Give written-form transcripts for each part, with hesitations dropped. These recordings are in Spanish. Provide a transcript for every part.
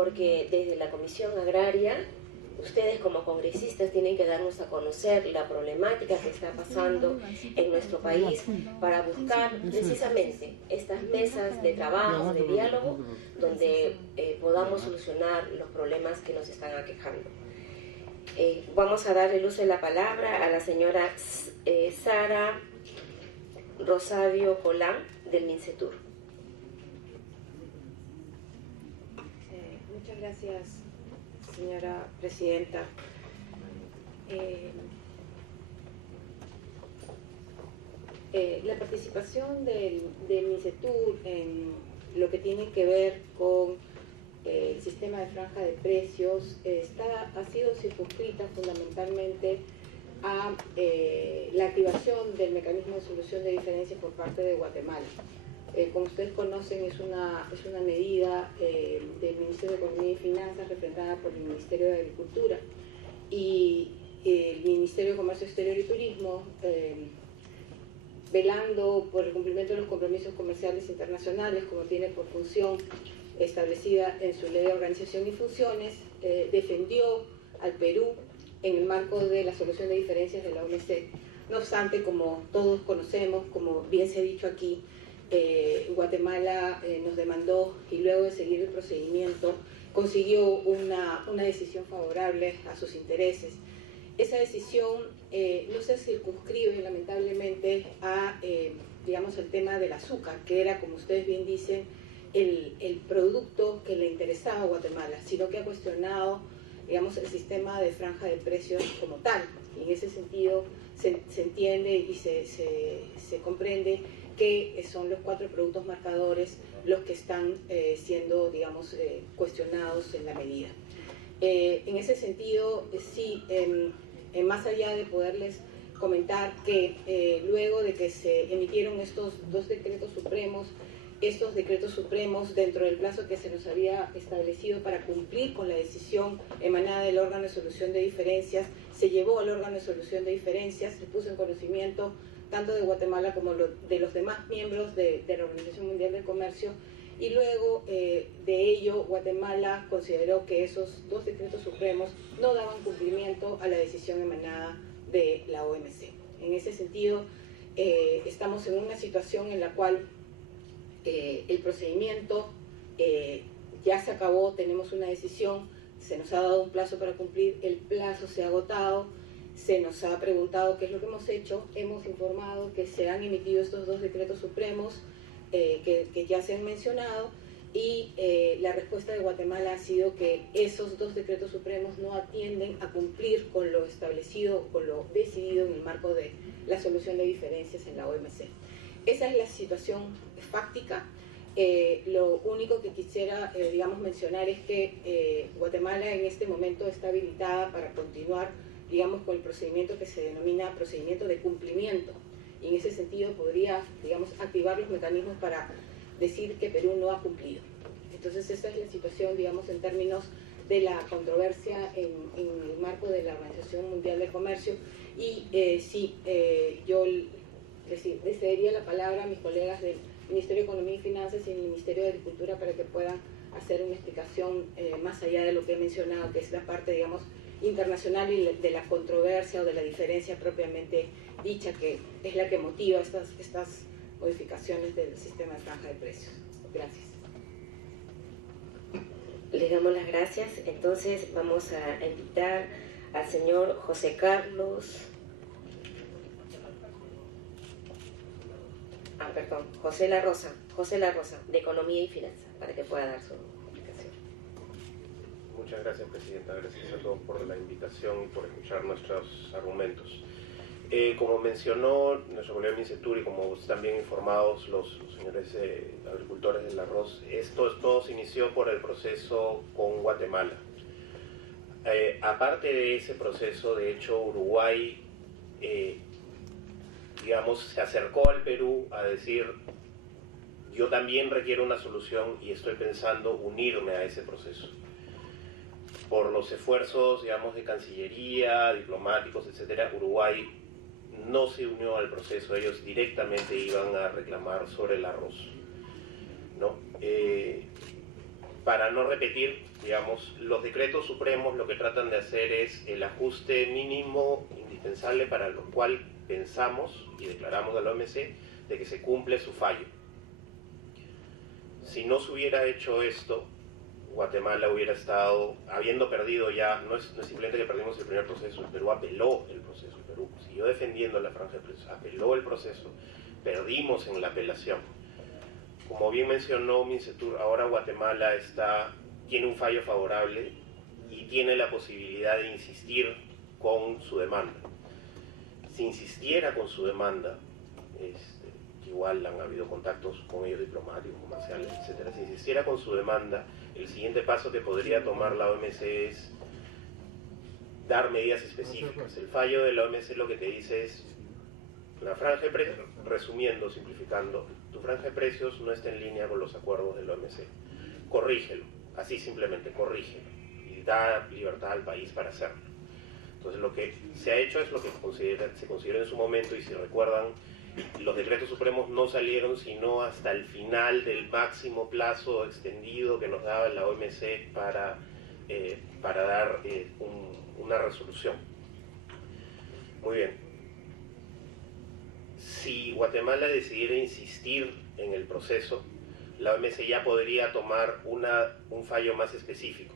porque desde la Comisión Agraria, ustedes como congresistas tienen que darnos a conocer la problemática que está pasando en nuestro país para buscar precisamente estas mesas de trabajo, de diálogo, donde podamos solucionar los problemas que nos están aquejando. Vamos a dar el uso de la palabra a la señora Sara Rosario Colán del MINCETUR. Muchas gracias, señora presidenta. La participación del MINCETUR en lo que tiene que ver con el sistema de franja de precios ha sido circunscrita fundamentalmente a la activación del mecanismo de solución de diferencias por parte de Guatemala. Como ustedes conocen, es una medida del Ministerio de Economía y Finanzas representada por el Ministerio de Agricultura y el Ministerio de Comercio Exterior y Turismo, velando por el cumplimiento de los compromisos comerciales internacionales, como tiene por función establecida en su Ley de Organización y Funciones, defendió al Perú en el marco de la solución de diferencias de la OMC. No obstante, como todos conocemos, como bien se ha dicho aquí, Guatemala nos demandó y luego de seguir el procedimiento consiguió una decisión favorable a sus intereses. Esa decisión no se circunscribe lamentablemente a digamos, el tema del azúcar, que era, como ustedes bien dicen, el producto que le interesaba a Guatemala, sino que ha cuestionado, digamos, el sistema de franja de precios como tal. Y en ese sentido se entiende y se comprende que son los 4 productos marcadores los que están siendo, digamos, cuestionados en la medida. En ese sentido, sí, más allá de poderles comentar que luego de que se emitieron estos 2 decretos supremos, estos decretos supremos, dentro del plazo que se nos había establecido para cumplir con la decisión emanada del órgano de solución de diferencias, se llevó al órgano de solución de diferencias, se puso en conocimiento tanto de Guatemala como de los demás miembros de la Organización Mundial del Comercio, y luego de ello Guatemala consideró que esos 2 decretos supremos no daban cumplimiento a la decisión emanada de la OMC. En ese sentido, estamos en una situación en la cual el procedimiento ya se acabó, tenemos una decisión, se nos ha dado un plazo para cumplir, el plazo se ha agotado, se nos ha preguntado qué es lo que hemos hecho, hemos informado que se han emitido estos 2 decretos supremos que ya se han mencionado, y la respuesta de Guatemala ha sido que esos 2 decretos supremos no atienden a cumplir con lo establecido, con lo decidido en el marco de la solución de diferencias en la OMC. Esa es la situación fáctica. Lo único que quisiera, digamos, mencionar es que Guatemala en este momento está habilitada para continuar, digamos, con el procedimiento que se denomina procedimiento de cumplimiento. Y en ese sentido podría, digamos, activar los mecanismos para decir que Perú no ha cumplido. Entonces esa es la situación, digamos, en términos de la controversia en el marco de la Organización Mundial del Comercio. Y sí, yo les cedería la palabra a mis colegas del Ministerio de Economía y Finanzas y el Ministerio de Agricultura para que puedan hacer una explicación más allá de lo que he mencionado, que es la parte, digamos, internacional y de la controversia o de la diferencia propiamente dicha, que es la que motiva estas modificaciones del sistema de franja de precios. Gracias. Le damos las gracias. Entonces vamos a invitar al señor José Carlos, José La Rosa, de Economía y Finanzas, para que pueda dar su explicación. Muchas gracias, Presidenta. Gracias a todos por la invitación y por escuchar nuestros argumentos. Como mencionó nuestro colega MINCETUR y como están bien informados los señores agricultores del arroz, todo se inició por el proceso con Guatemala. Aparte de ese proceso, de hecho, Uruguay, digamos, se acercó al Perú a decir: yo también requiero una solución y estoy pensando unirme a ese proceso. Por los esfuerzos, digamos, de Cancillería, diplomáticos, etcétera, Uruguay no se unió al proceso. Ellos directamente iban a reclamar sobre el arroz, ¿no? para no repetir, digamos, los decretos supremos lo que tratan de hacer es el ajuste mínimo indispensable para lo cual pensamos y declaramos a la OMC de que se cumple su fallo. Si no se hubiera hecho esto, Guatemala hubiera estado, habiendo perdido ya, no es simplemente que perdimos el primer proceso, el Perú apeló el proceso, el Perú siguió defendiendo la franja de precios, apeló el proceso, perdimos en la apelación. Como bien mencionó Mincetur, ahora Guatemala tiene un fallo favorable y tiene la posibilidad de insistir con su demanda. Si insistiera con su demanda, igual han habido contactos con ellos diplomáticos, comerciales, etc. Si insistiera con su demanda, el siguiente paso que podría tomar la OMC es dar medidas específicas. El fallo de la OMC lo que te dice es, la franja de precios, resumiendo, simplificando, tu franja de precios no está en línea con los acuerdos de la OMC. Corrígelo, así simplemente, corrígelo. Y da libertad al país para hacerlo. Entonces lo que se ha hecho es lo que se consideró en su momento, y si recuerdan, los decretos supremos no salieron sino hasta el final del máximo plazo extendido que nos daba la OMC para dar una resolución. Muy bien. Si Guatemala decidiera insistir en el proceso, la OMC ya podría tomar un fallo más específico.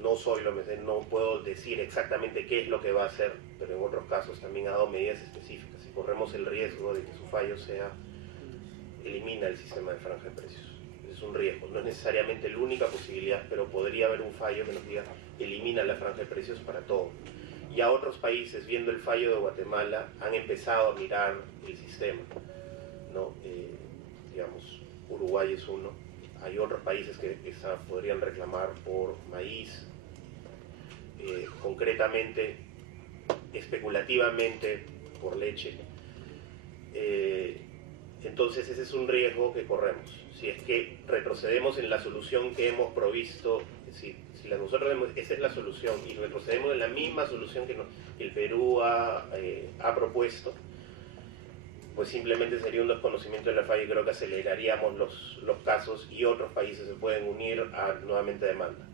No soy la OMC, no puedo decir exactamente qué es lo que va a hacer, pero en otros casos también ha dado medidas específicas y corremos el riesgo de que su fallo elimina el sistema de franja de precios. Es un riesgo, no es necesariamente la única posibilidad, pero podría haber un fallo que nos diga elimina la franja de precios para todo. Y a otros países, viendo el fallo de Guatemala, han empezado a mirar el sistema, ¿no? Digamos, Uruguay es uno. Hay otros países que podrían reclamar por maíz, concretamente, especulativamente, por leche. Entonces ese es un riesgo que corremos. Si es que retrocedemos en la solución que hemos provisto, es decir, si nosotros vemos, esa es la solución, y retrocedemos en la misma solución que el Perú ha propuesto, pues simplemente sería un desconocimiento de la falla y creo que aceleraríamos los casos y otros países se pueden unir a nuevamente demanda.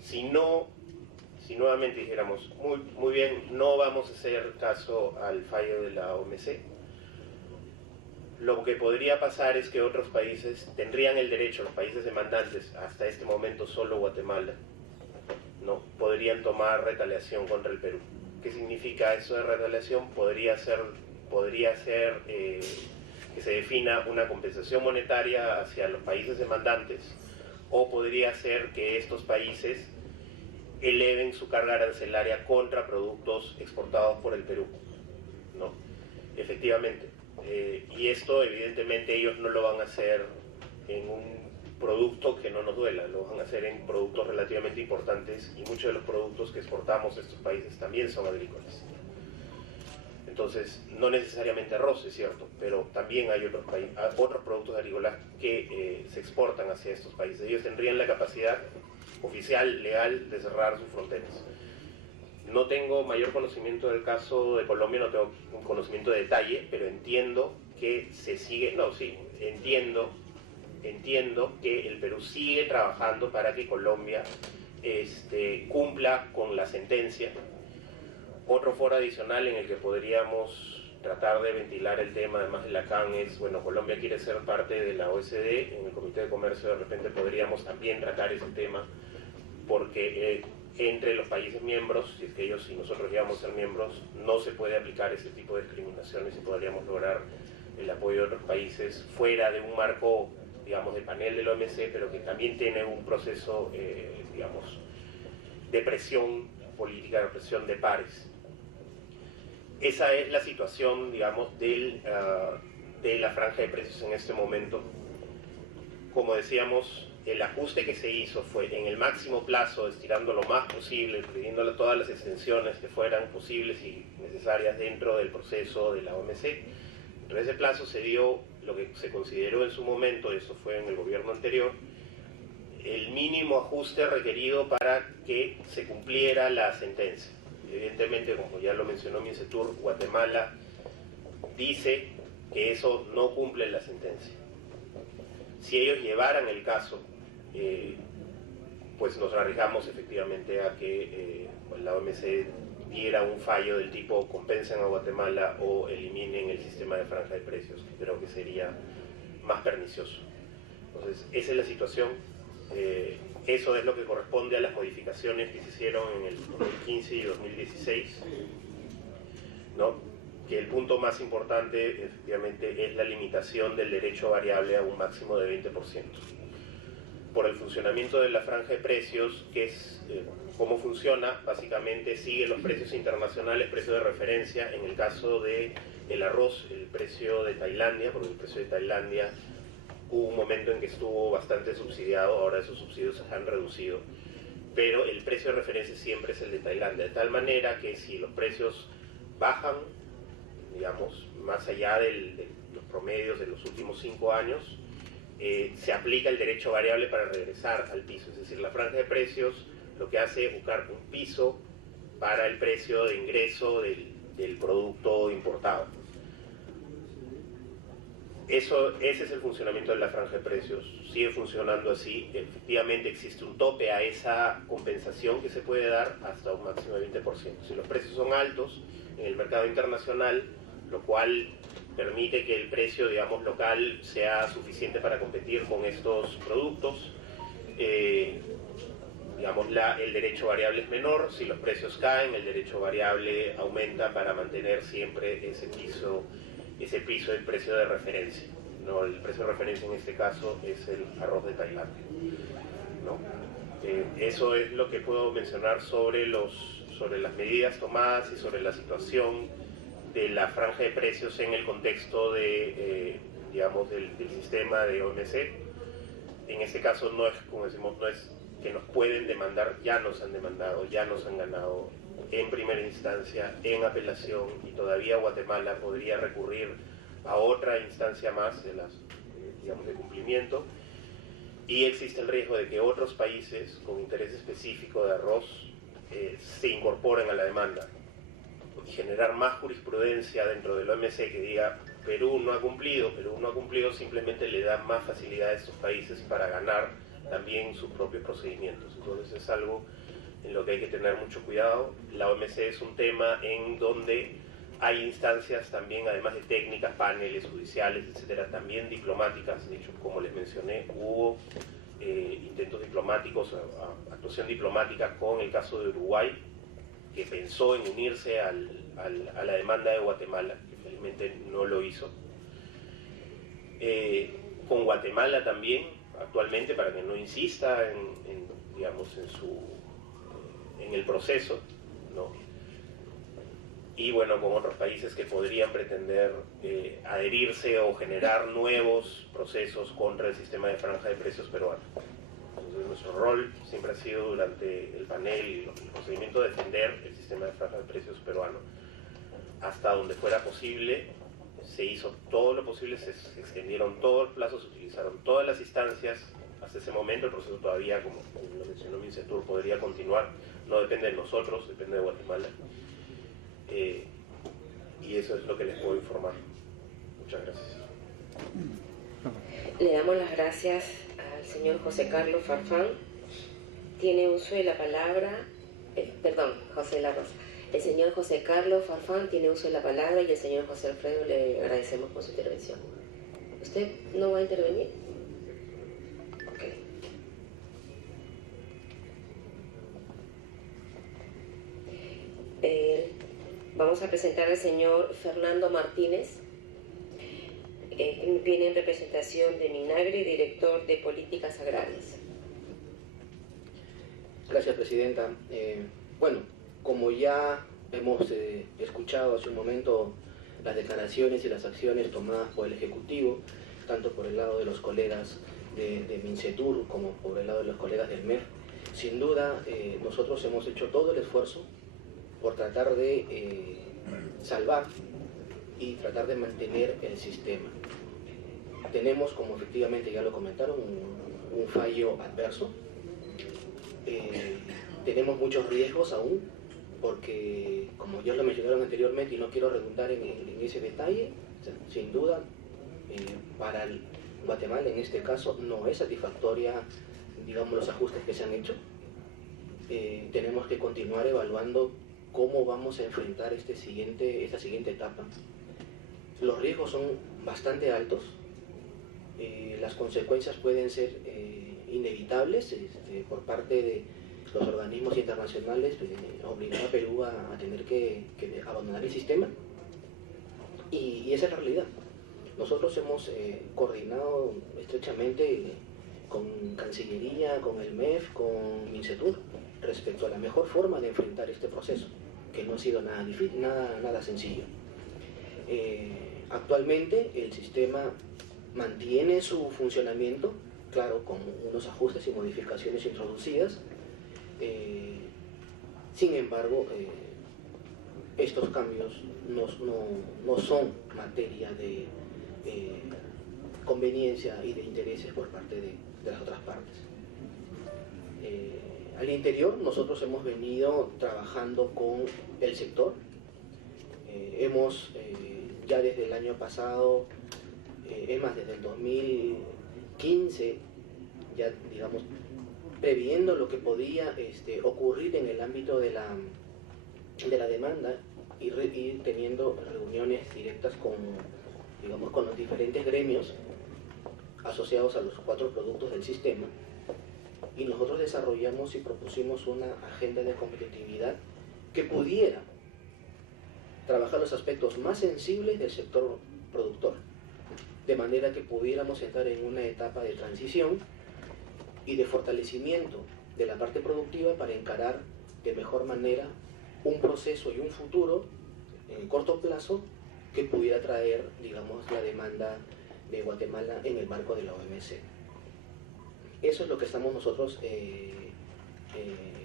Si nuevamente dijéramos, muy bien, no vamos a hacer caso al fallo de la OMC, lo que podría pasar es que otros países tendrían el derecho, los países demandantes, hasta este momento solo Guatemala, ¿no? Podrían tomar retaliación contra el Perú. ¿Qué significa eso de retaliación? Podría ser que se defina una compensación monetaria hacia los países demandantes, o podría ser que estos países eleven su carga arancelaria contra productos exportados por el Perú, ¿no? Efectivamente. Y esto evidentemente ellos no lo van a hacer en un producto que no nos duela, lo van a hacer en productos relativamente importantes, y muchos de los productos que exportamos a estos países también son agrícolas. Entonces, no necesariamente arroz, es cierto, pero también hay otros productos agrícolas que se exportan hacia estos países. Ellos tendrían la capacidad oficial, legal, de cerrar sus fronteras. No tengo mayor conocimiento del caso de Colombia, no tengo un conocimiento de detalle, pero entiendo que entiendo que el Perú sigue trabajando para que Colombia cumpla con la sentencia. Otro foro adicional en el que podríamos tratar de ventilar el tema, además de la CAN, es, bueno, Colombia quiere ser parte de la OECD, en el Comité de Comercio de repente podríamos también tratar ese tema, porque entre los países miembros, si es que ellos y nosotros llegamos a ser miembros, no se puede aplicar ese tipo de discriminaciones y podríamos lograr el apoyo de otros países fuera de un marco, digamos, de panel de la OMC, pero que también tiene un proceso, digamos, de presión política, de presión de pares. Esa es la situación, digamos, de la franja de precios en este momento. Como decíamos, el ajuste que se hizo fue en el máximo plazo, estirando lo más posible, pidiendo todas las extensiones que fueran posibles y necesarias dentro del proceso de la OMC. En ese plazo se dio lo que se consideró en su momento, eso fue en el gobierno anterior, el mínimo ajuste requerido para que se cumpliera la sentencia. Evidentemente, como ya lo mencionó Mincetur, Guatemala dice que eso no cumple la sentencia. Si ellos llevaran el caso pues nos arriesgamos efectivamente a que la OMC diera un fallo del tipo compensen a Guatemala o eliminen el sistema de franja de precios, que creo que sería más pernicioso. Entonces, esa es la situación. Eso es lo que corresponde a las modificaciones que se hicieron en el 2015 y 2016, ¿no? Que el punto más importante efectivamente es la limitación del derecho variable a un máximo de 20%. Por el funcionamiento de la franja de precios, que es cómo funciona, básicamente sigue los precios internacionales, precio de referencia. En el caso del arroz, el precio de Tailandia, porque el precio de Tailandia hubo un momento en que estuvo bastante subsidiado, ahora esos subsidios se han reducido, pero el precio de referencia siempre es el de Tailandia, de tal manera que si los precios bajan, digamos, más allá de los promedios de los últimos 5 años, se aplica el derecho variable para regresar al piso. Es decir, la franja de precios lo que hace es buscar un piso para el precio de ingreso del producto importado. Ese es el funcionamiento de la franja de precios. Sigue funcionando así. Efectivamente existe un tope a esa compensación que se puede dar hasta un máximo de 20%. Si los precios son altos en el mercado internacional, lo cual permite que el precio, digamos, local sea suficiente para competir con estos productos, digamos, el derecho variable es menor. Si los precios caen, el derecho variable aumenta para mantener siempre ese piso del precio de referencia, ¿no? El precio de referencia en este caso es el arroz de Tailandia, ¿no? Eso es lo que puedo mencionar sobre las medidas tomadas y sobre la situación de la franja de precios en el contexto digamos, del sistema de OMC. En este caso no es, como decimos, no es que nos pueden demandar, ya nos han demandado, ya nos han ganado en primera instancia, en apelación, y todavía Guatemala podría recurrir a otra instancia más de digamos, de cumplimiento, y existe el riesgo de que otros países con interés específico de arroz se incorporen a la demanda y generar más jurisprudencia dentro del OMC que diga Perú no ha cumplido, simplemente le da más facilidad a estos países para ganar también sus propios procedimientos. Entonces es algo en lo que hay que tener mucho cuidado. La OMC es un tema en donde hay instancias también, además de técnicas, paneles judiciales, etcétera, también diplomáticas. De hecho, como les mencioné, hubo intentos diplomáticos, actuación diplomática con el caso de Uruguay, que pensó en unirse a la demanda de Guatemala, que felizmente no lo hizo. Con Guatemala también, actualmente, para que no insista digamos, en el proceso, ¿no? Y bueno, con otros países que podrían pretender adherirse o generar nuevos procesos contra el sistema de franja de precios peruano. Entonces, nuestro rol siempre ha sido durante el panel y el procedimiento de defender el sistema de franja de precios peruano. Hasta donde fuera posible, se hizo todo lo posible, se extendieron todos los plazos, se utilizaron todas las instancias. Hasta ese momento el proceso todavía, como lo mencionó Mincetur, podría continuar. No depende de nosotros, depende de Guatemala. Y eso es lo que les puedo informar. Muchas gracias. Le damos las gracias al señor José Carlos Farfán. Tiene uso de la palabra, José La Rosa. El señor José Carlos Farfán tiene uso de la palabra y el señor José Alfredo le agradecemos por su intervención. ¿Usted no va a intervenir? Ok. Vamos a presentar al señor Fernando Martínez. Viene en representación de Minagri, director de Políticas Agrarias. Gracias, Presidenta. Bueno, como ya hemos escuchado hace un momento las declaraciones y las acciones tomadas por el Ejecutivo, tanto por el lado de los colegas de Mincetur como por el lado de los colegas del MEF, sin duda nosotros hemos hecho todo el esfuerzo por tratar de salvar y tratar de mantener el sistema. Tenemos, como efectivamente ya lo comentaron, un fallo adverso. Tenemos muchos riesgos aún, porque como ya lo mencionaron anteriormente y no quiero redundar en ese detalle, sin duda para Guatemala en este caso no es satisfactoria digamos, los ajustes que se han hecho. Tenemos que continuar evaluando cómo vamos a enfrentar esta siguiente etapa. Los riesgos son bastante altos, las consecuencias pueden ser inevitables por parte de los organismos internacionales, obligar a Perú a tener que abandonar el sistema, y esa es la realidad. Nosotros hemos coordinado estrechamente con Cancillería, con el MEF, con Mincetur, respecto a la mejor forma de enfrentar este proceso, que no ha sido nada difícil, nada sencillo. Actualmente el sistema mantiene su funcionamiento, claro, con unos ajustes y modificaciones introducidas. Sin embargo, estos cambios no son materia de conveniencia y de intereses por parte de las otras partes. Al interior nosotros hemos venido trabajando con el sector. Hemos ya desde el año pasado, es más, desde el 2015, ya digamos, previendo lo que podía ocurrir en el ámbito de la demanda, y teniendo reuniones directas con los diferentes gremios asociados a los 4 productos del sistema, y nosotros desarrollamos y propusimos una agenda de competitividad que pudiera trabajar los aspectos más sensibles del sector productor, de manera que pudiéramos entrar en una etapa de transición y de fortalecimiento de la parte productiva para encarar de mejor manera un proceso y un futuro en corto plazo que pudiera traer, digamos, la demanda de Guatemala en el marco de la OMC. Eso es lo que estamos nosotros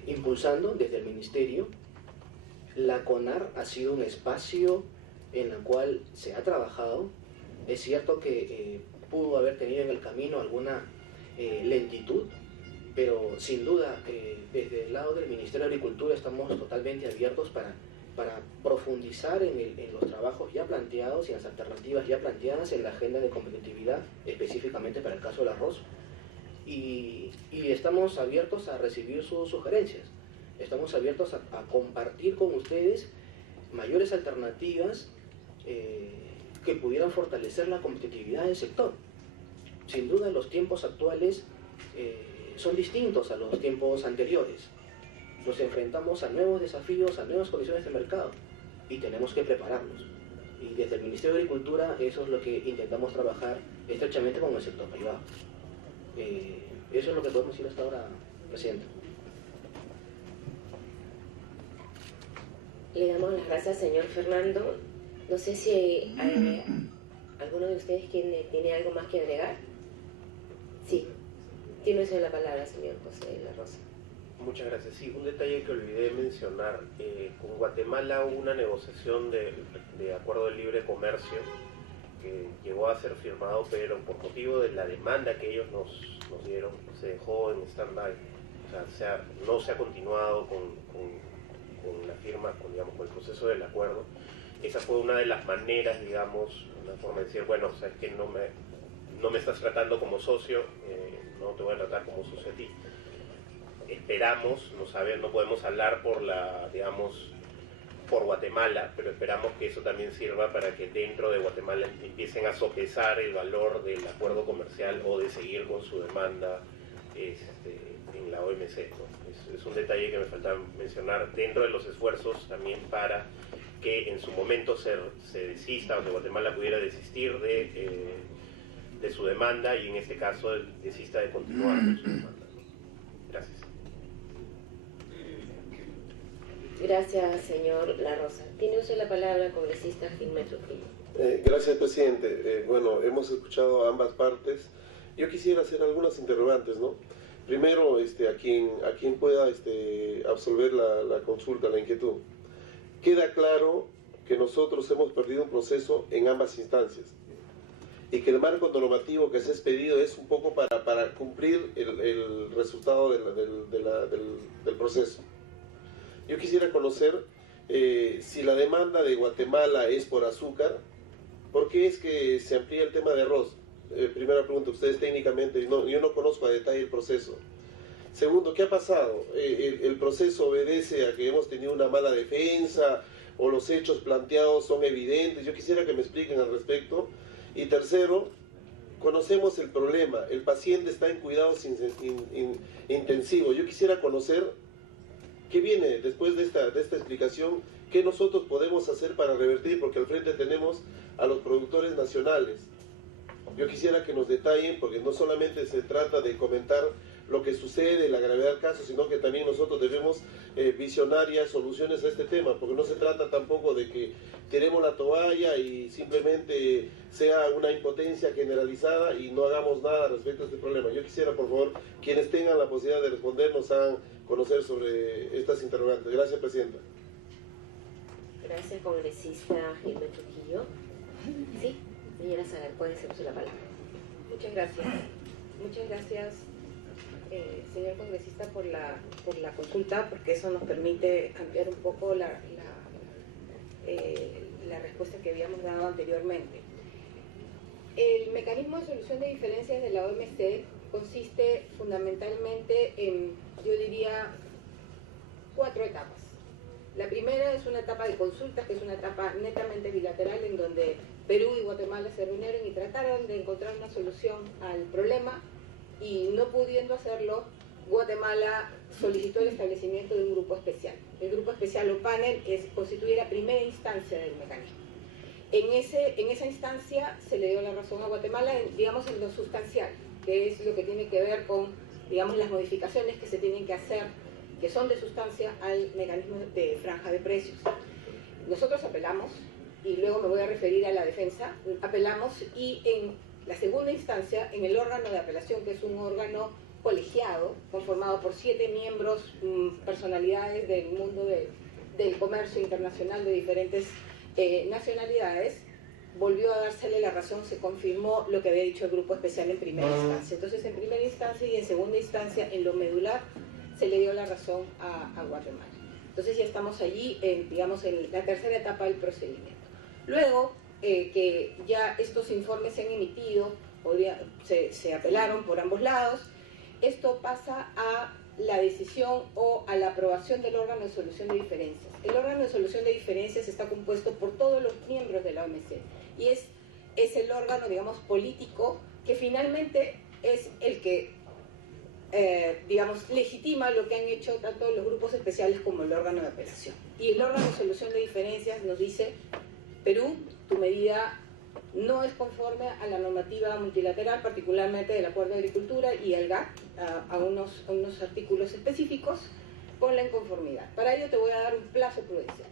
impulsando desde el Ministerio. La CONAR ha sido un espacio en el cual se ha trabajado. Es cierto que pudo haber tenido en el camino alguna lentitud, pero sin duda desde el lado del Ministerio de Agricultura estamos totalmente abiertos para profundizar en los trabajos ya planteados y las alternativas ya planteadas en la agenda de competitividad, específicamente para el caso del arroz. Y estamos abiertos a recibir sus sugerencias, estamos abiertos a compartir con ustedes mayores alternativas que pudieran fortalecer la competitividad del sector. Sin duda los tiempos actuales son distintos a los tiempos anteriores. Nos enfrentamos a nuevos desafíos, a nuevas condiciones de mercado, y tenemos que prepararnos. Y desde el Ministerio de Agricultura eso es lo que intentamos trabajar estrechamente con el sector privado. Eso es lo que podemos decir hasta ahora, Presidente. Le damos las gracias, señor Fernando. No sé si alguno de ustedes tiene algo más que agregar. Sí, tiene usted la palabra, señor José de la Rosa. Muchas gracias. Sí, un detalle que olvidé mencionar. Con Guatemala hubo una negociación de acuerdo de libre comercio que llegó a ser firmado, pero por motivo de la demanda que ellos nos dieron, se dejó en stand-by. O sea, no se ha continuado con la firma, con el proceso del acuerdo. Esa fue una de las maneras, digamos, una forma de decir, bueno, sabes que no me estás tratando como socio, no te voy a tratar como socio a ti. Esperamos, no podemos hablar por Guatemala, pero esperamos que eso también sirva para que dentro de Guatemala empiecen a sopesar el valor del acuerdo comercial o de seguir con su demanda en la OMC, ¿no? Es un detalle que me falta mencionar dentro de los esfuerzos también para que en su momento se desista, o que Guatemala pudiera desistir de su demanda, y en este caso desista de continuar con su demanda, ¿no? Gracias. Gracias, señor La Rosa. Tiene usted la palabra, congresista Gilmetro Primo. Gracias, presidente. Bueno, hemos escuchado a ambas partes. Yo quisiera hacer algunas interrogantes, ¿no? Primero, a quien pueda absolver la consulta, la inquietud. Queda claro que nosotros hemos perdido un proceso en ambas instancias y que el marco normativo que se ha expedido es un poco para cumplir el resultado del proceso. Yo quisiera conocer si la demanda de Guatemala es por azúcar, ¿por qué es que se amplía el tema de arroz? Primera pregunta, ustedes técnicamente, yo no conozco a detalle el proceso, Segundo, ¿qué ha pasado? ¿El proceso obedece a que hemos tenido una mala defensa o los hechos planteados son evidentes? Yo quisiera que me expliquen al respecto. Y tercero, conocemos el problema, el paciente está en cuidados intensivos. Yo quisiera conocer qué viene después de esta explicación, qué nosotros podemos hacer para revertir, porque al frente tenemos a los productores nacionales. Yo quisiera que nos detallen, porque no solamente se trata de comentar lo que sucede, la gravedad del caso, sino que también nosotros debemos visionarias soluciones a este tema, porque no se trata tampoco de que tiremos la toalla y simplemente sea una impotencia generalizada y no hagamos nada respecto a este problema. Yo quisiera, por favor, quienes tengan la posibilidad de responder, nos hagan conocer sobre estas interrogantes. Gracias, Presidenta. Gracias, congresista Gilbert Trujillo. Sí, señora Sagar, puede ser la palabra. Muchas gracias. Muchas gracias, señor congresista, por la consulta, porque eso nos permite ampliar un poco la respuesta que habíamos dado anteriormente. El mecanismo de solución de diferencias de la OMC consiste fundamentalmente en, yo diría, 4 etapas. La primera es una etapa de consultas, que es una etapa netamente bilateral, en donde Perú y Guatemala se reunieron y trataron de encontrar una solución al problema, y no pudiendo hacerlo, Guatemala solicitó el establecimiento de un grupo especial. El grupo especial o panel constituye la primera instancia del mecanismo. En esa instancia se le dio la razón a Guatemala, digamos, en lo sustancial, que es lo que tiene que ver con, digamos, las modificaciones que se tienen que hacer, que son de sustancia, al mecanismo de franja de precios. Nosotros apelamos, y luego me voy a referir a la defensa, apelamos, y en la segunda instancia, en el órgano de apelación, que es un órgano colegiado, conformado por 7 miembros, personalidades del mundo del comercio internacional de diferentes nacionalidades, volvió a dársele la razón, se confirmó lo que había dicho el grupo especial en primera instancia. Entonces, en primera instancia y en segunda instancia, en lo medular, se le dio la razón a Guatemala. Entonces ya estamos allí, digamos, en la tercera etapa del procedimiento. Luego, que ya estos informes se han emitido, se apelaron por ambos lados, esto pasa a la decisión o a la aprobación del órgano de solución de diferencias. El órgano de solución de diferencias está compuesto por todos los miembros de la OMC y es el órgano, digamos, político, que finalmente es el que, digamos, legitima lo que han hecho tanto los grupos especiales como el órgano de apelación. Y el órgano de solución de diferencias nos dice: Perú, tu medida no es conforme a la normativa multilateral, particularmente del Acuerdo de Agricultura y al GATT, a unos artículos específicos, con la inconformidad. Para ello te voy a dar un plazo prudencial.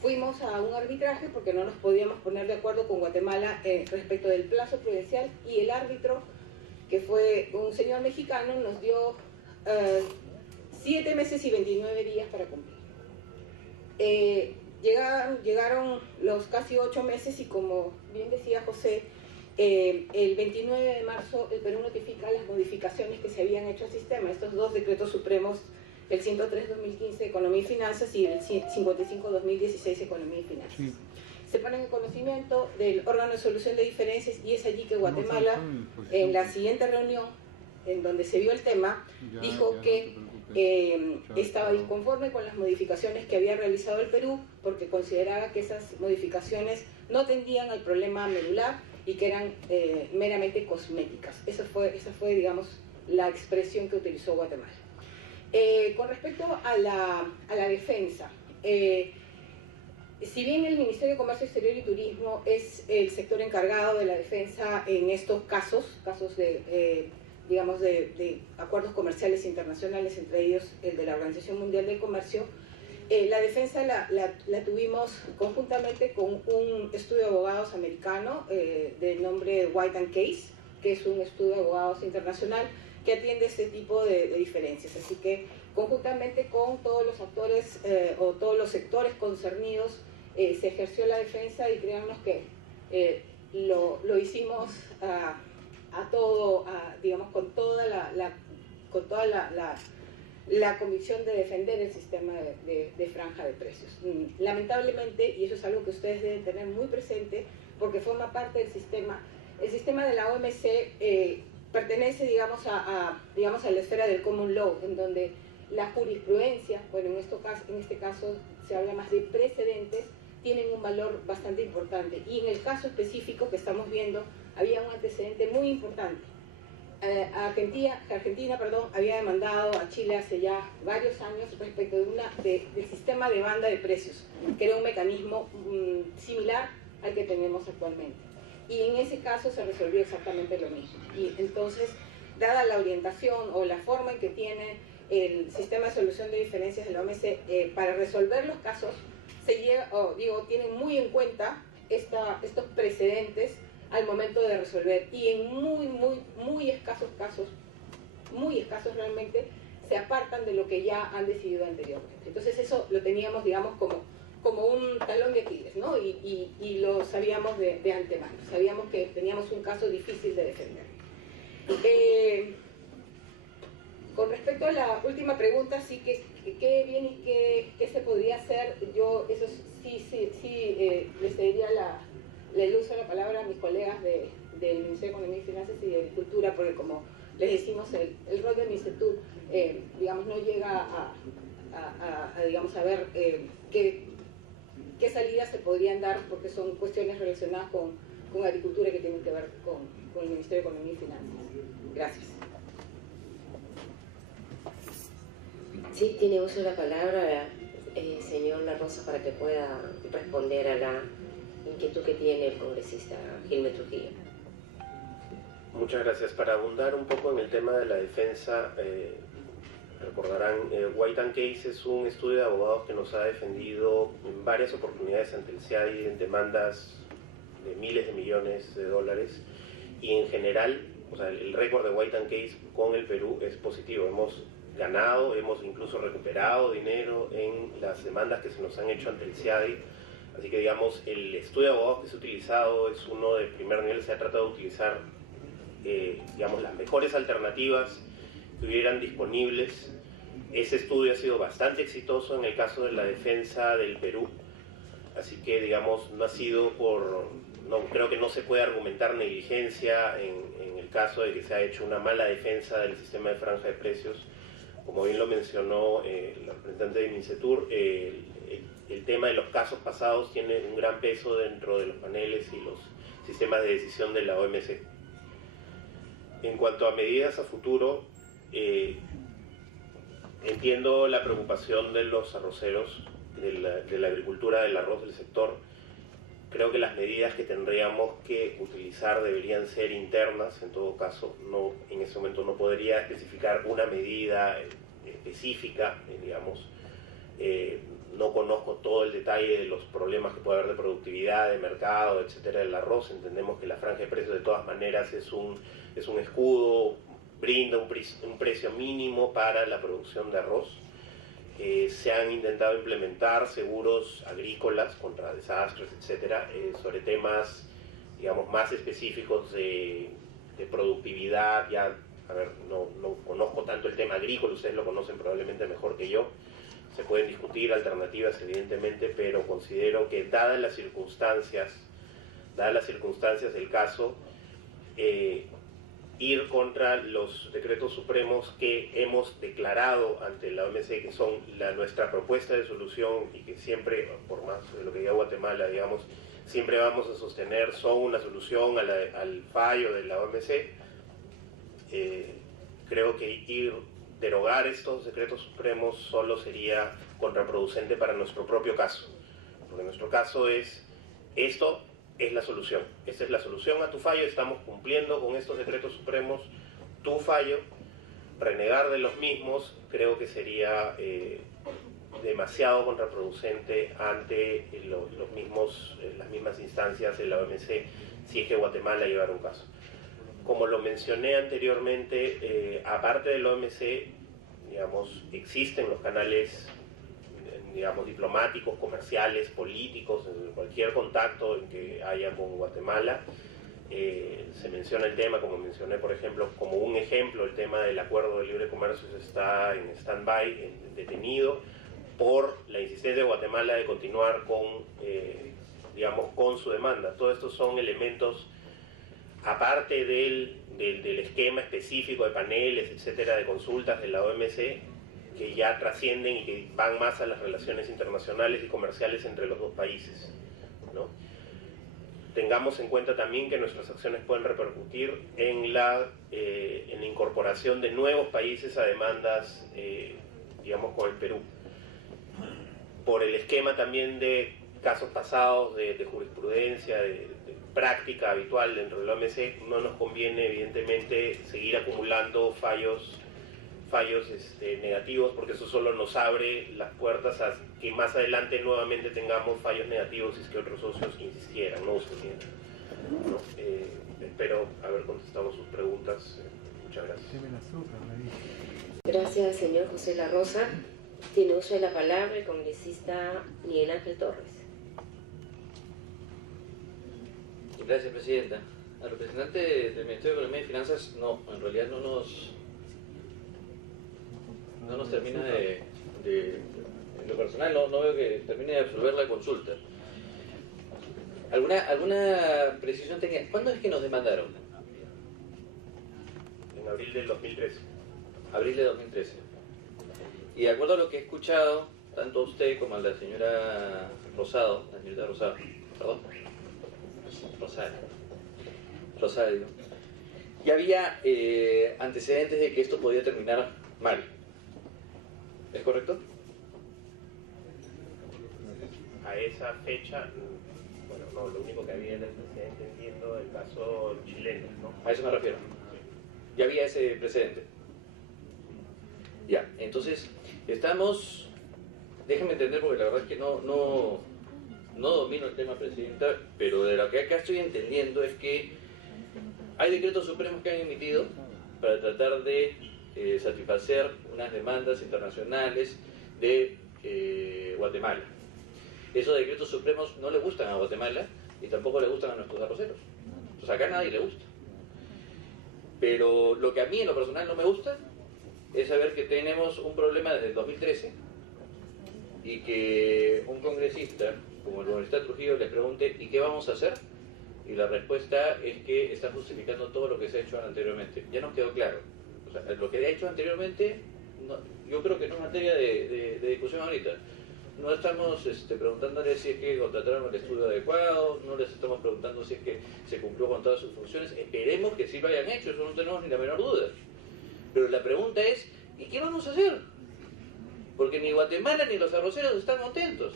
Fuimos a un arbitraje porque no nos podíamos poner de acuerdo con Guatemala respecto del plazo prudencial, y el árbitro, que fue un señor mexicano, nos dio 7 meses y 29 días para cumplir. Llegaron los casi 8 meses y, como bien decía José, el 29 de marzo el Perú notifica las modificaciones que se habían hecho al sistema, estos 2 decretos supremos, el 103-2015 Economía y Finanzas y el 55-2016 Economía y Finanzas. Sí. Se ponen en conocimiento del órgano de solución de diferencias, y es allí que Guatemala, en la siguiente reunión en donde se vio el tema, dijo que estaba inconforme con las modificaciones que había realizado el Perú, porque consideraba que esas modificaciones no tendían al problema medular y que eran meramente cosméticas. Esa fue, digamos, la expresión que utilizó Guatemala. Con respecto a la defensa, si bien el Ministerio de Comercio Exterior y Turismo es el sector encargado de la defensa en estos casos de digamos, de acuerdos comerciales internacionales, entre ellos el de la Organización Mundial del Comercio, la defensa la tuvimos conjuntamente con un estudio de abogados americano de nombre White & Case, que es un estudio de abogados internacional que atiende este tipo de diferencias. Así que, conjuntamente con todos los actores o todos los sectores concernidos, se ejerció la defensa, y créannos que lo hicimos digamos, con toda la convicción de defender el sistema de franja de precios. Lamentablemente, y eso es algo que ustedes deben tener muy presente porque forma parte del sistema, el sistema de la OMC pertenece, digamos, a la esfera del common law, en donde la jurisprudencia, bueno, en este caso se habla más de precedentes, tienen un valor bastante importante. Y en el caso específico que estamos viendo, había un antecedente muy importante. Argentina había demandado a Chile hace ya varios años respecto del sistema de banda de precios, que era un mecanismo similar al que tenemos actualmente. Y en ese caso se resolvió exactamente lo mismo. Y entonces, dada la orientación o la forma en que tiene el sistema de solución de diferencias de la OMC para resolver los casos, tienen muy en cuenta estos precedentes al momento de resolver, y en muy escasos casos, muy escasos realmente, se apartan de lo que ya han decidido anteriormente. Entonces eso lo teníamos, digamos, como un talón de Aquiles, ¿no? Y lo sabíamos de antemano, sabíamos que teníamos un caso difícil de defender. Con respecto a la última pregunta, sí, qué bien y qué se podría hacer, yo eso sí les pediría el uso de la palabra a mis colegas del Ministerio de Economía y Finanzas y de Agricultura, porque como les decimos, el rol del MINCETUR, digamos, no llega digamos, a ver qué salidas se podrían dar, porque son cuestiones relacionadas con agricultura que tienen que ver con el Ministerio de Economía y Finanzas. Gracias. Sí, tiene uso de la palabra señor La Rosa para que pueda responder a la inquietud que tiene el congresista Gilmer Trujillo. Muchas gracias. Para abundar un poco en el tema de la defensa, recordarán, White & Case es un estudio de abogados que nos ha defendido en varias oportunidades ante el CIADI en demandas de miles de millones de dólares, y en general, o sea, el récord de White & Case con el Perú es positivo. Hemos ganado, hemos incluso recuperado dinero en las demandas que se nos han hecho ante el CIADI. Así que, digamos, el estudio de abogados que se ha utilizado es uno de primer nivel. Se ha tratado de utilizar, digamos, las mejores alternativas que hubieran disponibles. Ese estudio ha sido bastante exitoso en el caso de la defensa del Perú. Así que, digamos, no ha sido creo que no se puede argumentar negligencia en el caso de que se ha hecho una mala defensa del sistema de franja de precios. Como bien lo mencionó el representante de MINCETUR, el tema de los casos pasados tiene un gran peso dentro de los paneles y los sistemas de decisión de la OMC. En cuanto a medidas a futuro, entiendo la preocupación de los arroceros, de la agricultura del arroz del sector. Creo que las medidas que tendríamos que utilizar deberían ser internas. En todo caso, en ese momento no podría especificar una medida específica, digamos. No conozco todo el detalle de los problemas que puede haber de productividad, de mercado, etcétera, del arroz. Entendemos que la franja de precios de todas maneras es un escudo, brinda un precio mínimo para la producción de arroz. Se han intentado implementar seguros agrícolas contra desastres, etcétera, sobre temas, digamos, más específicos de productividad. Ya, a ver, no conozco tanto el tema agrícola, ustedes lo conocen probablemente mejor que yo. Se pueden discutir alternativas, evidentemente, pero considero que dadas las circunstancias del caso, ir contra los decretos supremos que hemos declarado ante la OMC, que son nuestra propuesta de solución, y que siempre, por más de lo que diga Guatemala, digamos, siempre vamos a sostener, son una solución al fallo de la OMC. Creo que derogar estos decretos supremos solo sería contraproducente para nuestro propio caso, porque nuestro caso esto es la solución. Esta es la solución a tu fallo, estamos cumpliendo con estos decretos supremos, tu fallo. Renegar de los mismos creo que sería demasiado contraproducente ante las mismas instancias de la OMC si es que Guatemala llevara un caso. Como lo mencioné anteriormente, aparte de la OMC, digamos, existen los canales, digamos, diplomáticos, comerciales, políticos, cualquier contacto en que haya con Guatemala. Se menciona el tema, como mencioné, por ejemplo, como un ejemplo, el tema del acuerdo de libre comercio está en stand-by, detenido, por la insistencia de Guatemala de continuar con su demanda. Todos estos son elementos aparte del esquema específico de paneles, etcétera, de consultas de la OMC, que ya trascienden y que van más a las relaciones internacionales y comerciales entre los dos países, ¿no? Tengamos en cuenta también que nuestras acciones pueden repercutir en la incorporación de nuevos países a demandas, digamos, con el Perú. Por el esquema también de casos pasados, de jurisprudencia, de práctica habitual dentro de la OMC, no nos conviene evidentemente seguir acumulando fallos negativos, porque eso solo nos abre las puertas a que más adelante nuevamente tengamos fallos negativos si es que otros socios insistieran, ¿no? ¿No? Espero haber contestado sus preguntas. Muchas gracias. Gracias, señor José La Rosa. Tiene uso de la palabra el congresista Miguel Ángel Torres. Gracias, presidenta. Al representante del Ministerio de Economía y Finanzas, no, en realidad no nos termina en lo personal, no veo que termine de absolver la consulta. ¿Alguna precisión tenía? ¿Cuándo es que nos demandaron? En abril del 2013. Abril de 2013. Y de acuerdo a lo que he escuchado, tanto a usted como a la señora Rosado, la señorita Rosado, perdón, Rosario, ya había antecedentes de que esto podía terminar mal. ¿Es correcto? A esa fecha, bueno, no, lo único que había en el precedente, entiendo, el caso chileno, ¿no? A eso me refiero. Ya había ese precedente. Ya, entonces, estamos... Déjeme entender, porque la verdad es que no domino el tema, presidenta, pero de lo que acá estoy entendiendo es que hay decretos supremos que han emitido para tratar de satisfacer unas demandas internacionales de Guatemala. Esos decretos supremos no le gustan a Guatemala y tampoco le gustan a nuestros arroceros. Entonces acá a nadie le gusta. Pero lo que a mí en lo personal no me gusta es saber que tenemos un problema desde el 2013 y que un congresista como el congresista Trujillo les pregunte ¿y qué vamos a hacer? Y la respuesta es que está justificando todo lo que se ha hecho anteriormente. Ya nos quedó claro. O sea, lo que ha hecho anteriormente, yo creo que no es materia de discusión ahorita. No estamos preguntándole si es que contrataron el estudio adecuado, no les estamos preguntando si es que se cumplió con todas sus funciones. Esperemos que sí lo hayan hecho, eso no tenemos ni la menor duda. Pero la pregunta es, ¿y qué vamos a hacer? Porque ni Guatemala ni los arroceros están contentos.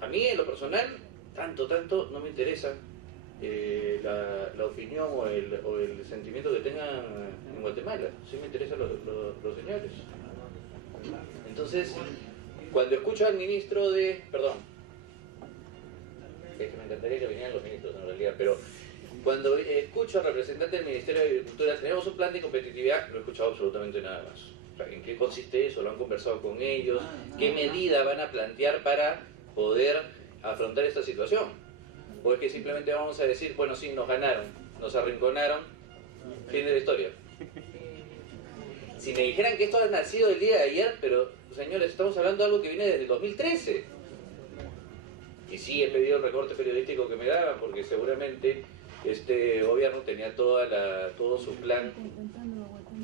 A mí, en lo personal, tanto no me interesa la opinión o el sentimiento que tengan en Guatemala. Sí me interesan los señores. Entonces, cuando escucho al ministro de... Perdón. Es que me encantaría que vinieran los ministros en realidad, pero cuando escucho al representante del Ministerio de Agricultura, tenemos un plan de competitividad, no he escuchado absolutamente nada más. O sea, ¿en qué consiste eso? ¿Lo han conversado con ellos? ¿Qué medida van a plantear para poder afrontar esta situación? ¿O es que simplemente vamos a decir, bueno, sí, nos ganaron, nos arrinconaron, fin de la historia? Si me dijeran que esto ha nacido el día de ayer, pero señores, estamos hablando de algo que viene desde el 2013. Y sí, he pedido el recorte periodístico que me daban, porque seguramente este gobierno tenía todo su plan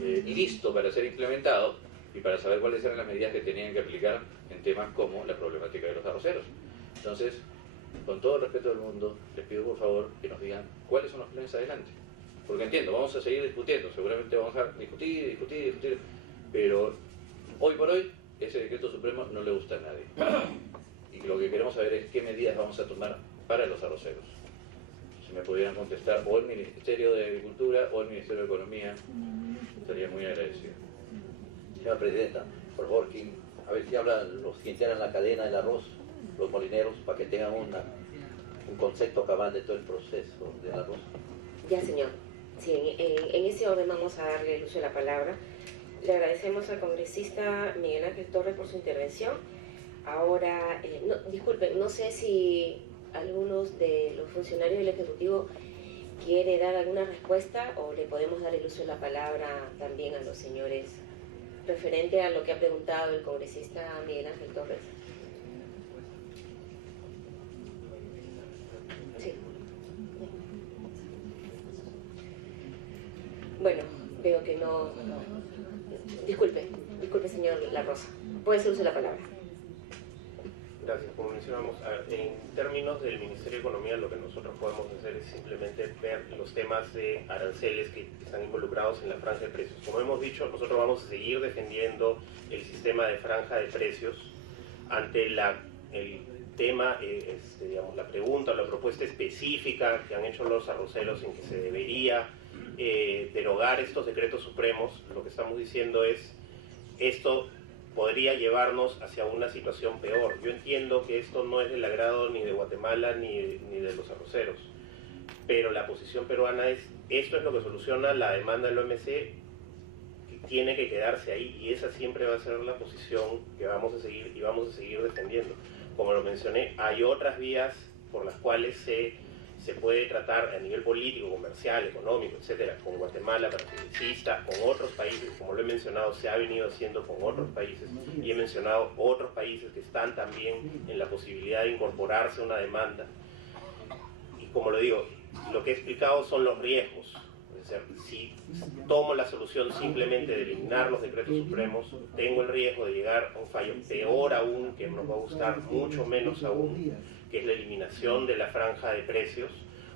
listo para ser implementado y para saber cuáles eran las medidas que tenían que aplicar en temas como la problemática de los arroceros. Entonces, con todo el respeto del mundo, les pido por favor que nos digan cuáles son los planes adelante. Porque entiendo, vamos a seguir discutiendo, seguramente vamos a discutir, pero hoy por hoy ese decreto supremo no le gusta a nadie. Y lo que queremos saber es qué medidas vamos a tomar para los arroceros. Si me pudieran contestar o el Ministerio de Agricultura o el Ministerio de Economía, estaría muy agradecido. Señora Presidenta, por favor, a ver si hablan los que integran la cadena del arroz, los molineros, para que tengan un concepto cabal de todo el proceso del arroz. Ya, señor. Sí, en ese orden vamos a darle el uso de la palabra. Le agradecemos al congresista Miguel Ángel Torres por su intervención. Ahora, disculpen, no sé si algunos de los funcionarios del Ejecutivo quiere dar alguna respuesta o le podemos dar el uso de la palabra también a los señores referente a lo que ha preguntado el congresista Miguel Ángel Torres. Sí. Bueno, veo que no... Disculpe, señor La Rosa. Puede ser usted la palabra. Gracias. Como mencionamos, en términos del Ministerio de Economía, lo que nosotros podemos hacer es simplemente ver los temas de aranceles que están involucrados en la franja de precios. Como hemos dicho, nosotros vamos a seguir defendiendo el sistema de franja de precios ante el tema, digamos, la pregunta o la propuesta específica que han hecho los arroceros en que se debería derogar estos decretos supremos. Lo que estamos diciendo es, esto podría llevarnos hacia una situación peor. Yo entiendo que esto no es del agrado ni de Guatemala ni de los arroceros, pero la posición peruana es, esto es lo que soluciona la demanda del OMC, que tiene que quedarse ahí, y esa siempre va a ser la posición que vamos a seguir y vamos a seguir defendiendo. Como lo mencioné, hay otras vías por las cuales se puede tratar a nivel político, comercial, económico, etcétera, con Guatemala para que exista, con otros países, como lo he mencionado, se ha venido haciendo con otros países, y he mencionado otros países que están también en la posibilidad de incorporarse a una demanda. Y como lo digo, lo que he explicado son los riesgos. Es decir, si tomo la solución simplemente de eliminar los decretos supremos, tengo el riesgo de llegar a un fallo peor aún, que nos va a gustar mucho menos aún, que es la eliminación de la franja de precios,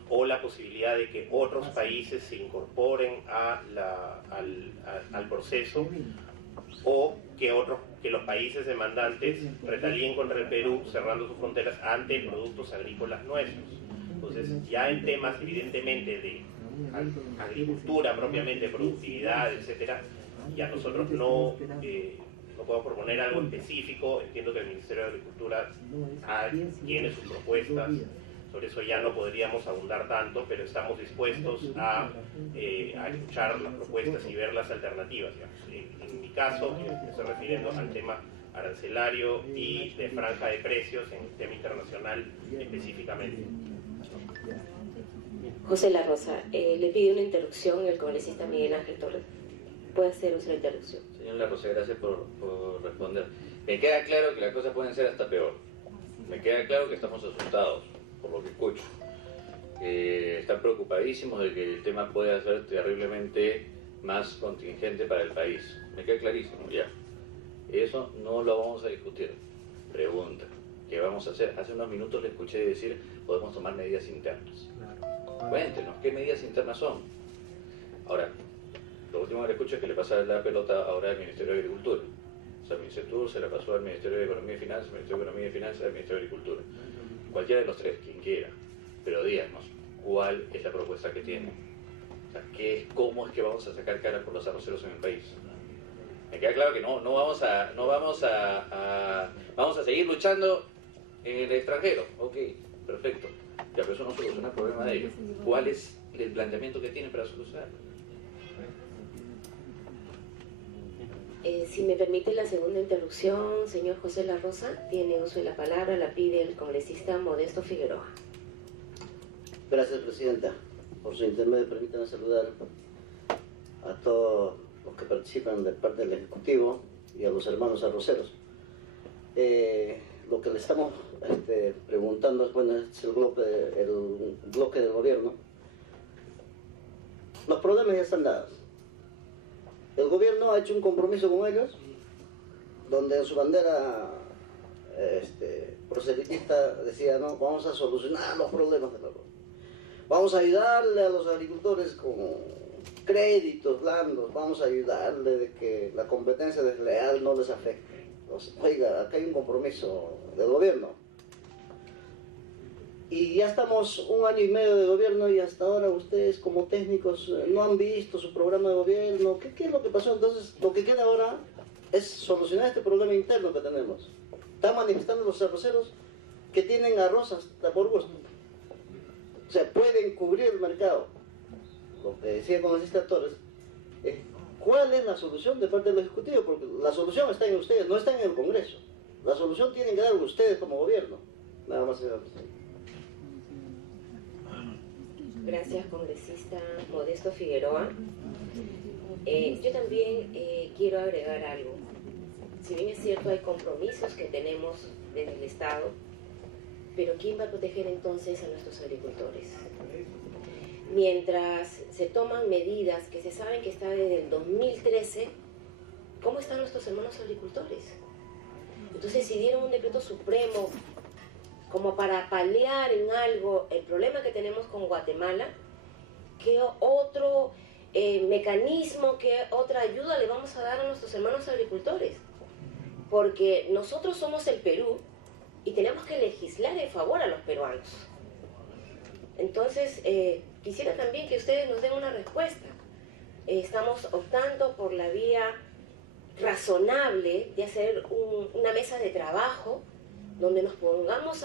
o la posibilidad de que otros países se incorporen al proceso, o que los países demandantes retalíen contra el Perú cerrando sus fronteras ante productos agrícolas nuestros. Entonces, ya en temas evidentemente de agricultura propiamente, productividad, etcétera, ya nosotros no podemos proponer algo específico. Entiendo que el Ministerio de Agricultura tiene sus propuestas, sobre eso ya no podríamos abundar tanto, pero estamos dispuestos a escuchar las propuestas y ver las alternativas. En mi caso, me estoy refiriendo al tema arancelario y de franja de precios en el tema internacional específicamente. José La Rosa, le pide una interrupción el congresista Miguel Ángel Torres. Puede hacer usted la interrupción. Señor La Rosa, gracias por responder. Me queda claro que las cosas pueden ser hasta peor. Me queda claro que estamos asustados, por lo que escucho. Están preocupadísimos de que el tema pueda ser terriblemente más contingente para el país. Me queda clarísimo, ya. Eso no lo vamos a discutir. Pregunta, ¿qué vamos a hacer? Hace unos minutos le escuché decir, podemos tomar medidas internas. Cuéntenos, ¿qué medidas internas son? Ahora, lo último que le escucho es que le pasa la pelota ahora al Ministerio de Agricultura. O sea, el Ministerio se la pasó al Ministerio de Economía y Finanzas, al Ministerio de Economía y Finanzas, al Ministerio de Agricultura. Cualquiera de los tres, quien quiera. Pero díganos, ¿cuál es la propuesta que tienen? O sea, ¿cómo es que vamos a sacar cara por los arroceros en el país? Me queda claro que vamos a seguir luchando en el extranjero. Ok, perfecto. Ya, pero eso no soluciona el problema de ellos. ¿Cuál es el planteamiento que tienen para solucionarlo? Si me permite la segunda interrupción, señor José La Rosa, tiene uso de la palabra, la pide el congresista Modesto Figueroa. Gracias, Presidenta. Por su intermedio, permítanme saludar a todos los que participan de parte del Ejecutivo y a los hermanos arroceros. Lo que le estamos preguntando es, bueno, es el bloque del gobierno. Los problemas ya están dados. El gobierno ha hecho un compromiso con ellos, donde en su bandera proselitista decía, no, vamos a solucionar los problemas de la agricultura. Vamos a ayudarle a los agricultores con créditos blandos, vamos a ayudarle de que la competencia desleal no les afecte. Oiga, acá hay un compromiso del gobierno. Y ya estamos 1 año y medio de gobierno y hasta ahora ustedes como técnicos no han visto su programa de gobierno. ¿Qué es lo que pasó? Entonces, lo que queda ahora es solucionar este problema interno que tenemos. Están manifestando los arroceros que tienen arroz hasta por gusto. O sea, pueden cubrir el mercado. Lo que decía con el Torres, ¿cuál es la solución de parte del Ejecutivo? Porque la solución está en ustedes, no está en el Congreso. La solución tienen que darlo ustedes como gobierno. Nada más, señor presidente. Gracias, congresista Modesto Figueroa. Yo también quiero agregar algo. Si bien es cierto, hay compromisos que tenemos desde el Estado, pero ¿quién va a proteger entonces a nuestros agricultores? mientras se toman medidas que se saben que están desde el 2013, ¿cómo están nuestros hermanos agricultores? Entonces, si dieron un decreto supremo como para paliar en algo el problema que tenemos con Guatemala, ¿qué otro mecanismo, qué otra ayuda le vamos a dar a nuestros hermanos agricultores? Porque nosotros somos el Perú y tenemos que legislar en favor a los peruanos. Entonces, quisiera también que ustedes nos den una respuesta. Estamos optando por la vía razonable de hacer una mesa de trabajo donde nos pongamos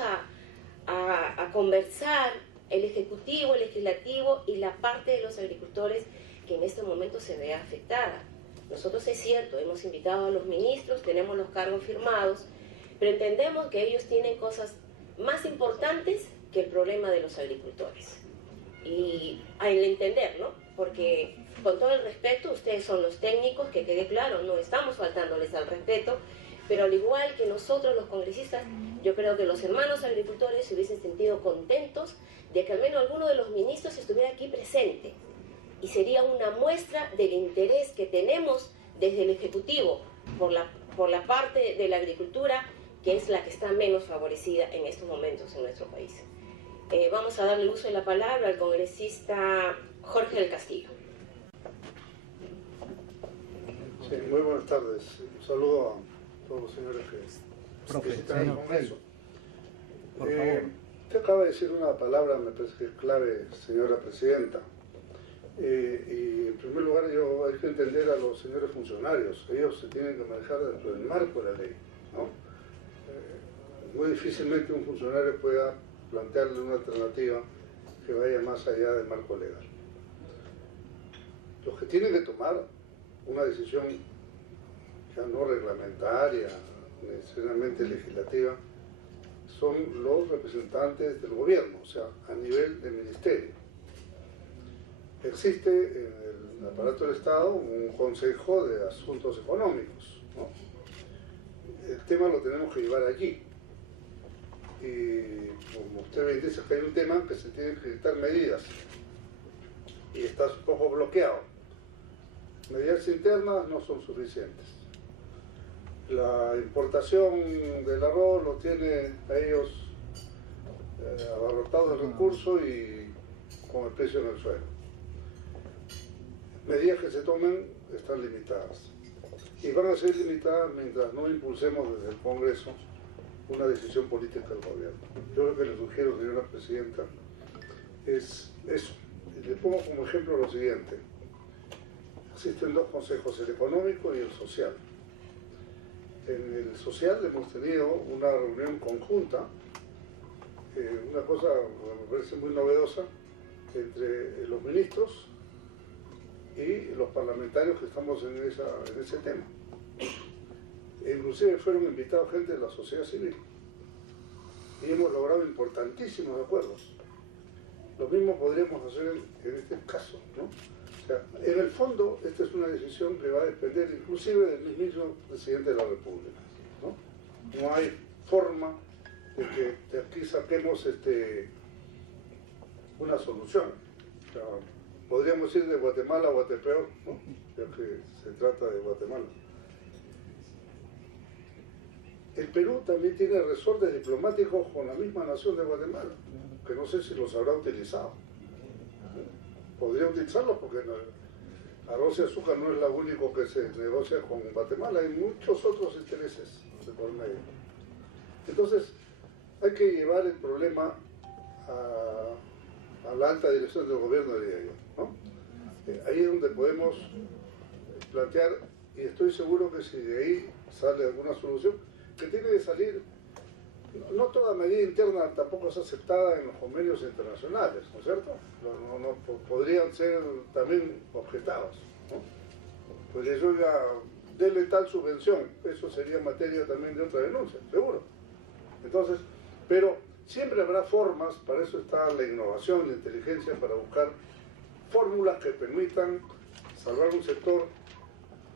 a conversar el Ejecutivo, el Legislativo y la parte de los agricultores que en este momento se ve afectada. Nosotros, es cierto, hemos invitado a los ministros, tenemos los cargos firmados, pero entendemos que ellos tienen cosas más importantes que el problema de los agricultores. Y al entender, ¿no? Porque con todo el respeto, ustedes son los técnicos, que quede claro, no estamos faltándoles al respeto, pero al igual que nosotros los congresistas, yo creo que los hermanos agricultores se hubiesen sentido contentos de que al menos alguno de los ministros estuviera aquí presente. Y sería una muestra del interés que tenemos desde el Ejecutivo por la parte de la agricultura, que es la que está menos favorecida en estos momentos en nuestro país. Vamos a darle uso de la palabra al congresista Jorge del Castillo. Sí, muy buenas tardes. Un saludo a todos los señores que están en el Congreso. Por favor. Usted acaba de decir una palabra, me parece que es clave, señora presidenta. Y en primer lugar, hay que entender a los señores funcionarios. Ellos se tienen que manejar dentro del marco de la ley, ¿no? Muy difícilmente un funcionario pueda plantearle una alternativa que vaya más allá del marco legal. Los que tienen que tomar una decisión ya no reglamentaria, necesariamente legislativa, son los representantes del gobierno, o sea, a nivel del ministerio. Existe en el aparato del Estado un Consejo de Asuntos Económicos, ¿no? El tema lo tenemos que llevar allí. Y como usted bien dice, que hay un tema que se tienen que dictar medidas y está un poco bloqueado. Medidas internas no son suficientes. La importación del arroz lo tiene a ellos abarrotados de recursos y con el precio en el suelo. Medidas que se tomen están limitadas y van a ser limitadas mientras no impulsemos desde el Congreso una decisión política del gobierno. Yo lo que le sugiero, señora presidenta, es eso. Y le pongo como ejemplo lo siguiente. Existen dos consejos, el económico y el social. En el social hemos tenido una reunión conjunta, una cosa que me parece muy novedosa, entre los ministros y los parlamentarios que estamos en ese tema. Inclusive fueron invitados gente de la sociedad civil y hemos logrado importantísimos acuerdos. Lo mismo podríamos hacer en este caso, ¿no? O sea, en el fondo, esta es una decisión que va a depender inclusive del mismo presidente de la República, ¿no? No hay forma de que de aquí saquemos una solución. O sea, podríamos ir de Guatemala a Guatepeor, ¿no? Ya que se trata de Guatemala. El Perú también tiene resortes diplomáticos con la misma nación de Guatemala, que no sé si los habrá utilizado. Podría utilizarlos porque arroz y azúcar no es lo único que se negocia con Guatemala, hay muchos otros intereses de por medio. Entonces, hay que llevar el problema a la alta dirección del gobierno, diría yo, ¿no? Ahí es donde podemos plantear, y estoy seguro que si de ahí sale alguna solución, que tiene que salir, no toda medida interna tampoco es aceptada en los convenios internacionales, ¿no es cierto? Podrían ser también objetados, ¿no? Pues yo ya dele tal subvención, eso sería materia también de otra denuncia, seguro. Entonces, pero siempre habrá formas, para eso está la innovación, la inteligencia, para buscar fórmulas que permitan salvar un sector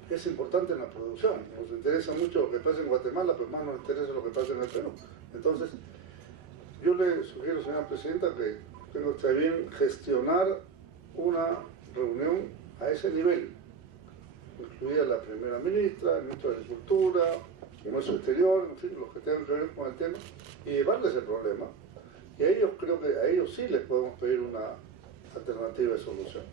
que es importante en la producción. Nos interesa mucho lo que pasa en Guatemala, pero más nos interesa lo que pasa en el Perú. Entonces, yo le sugiero, señora presidenta, que tengo que bien gestionar una reunión a ese nivel, incluida la primera ministra, el ministro de Agricultura, el ministro Exterior, en fin, los que tengan que ver con el tema, y llevarles el problema. Y a ellos creo que a ellos sí les podemos pedir una alternativa de solución.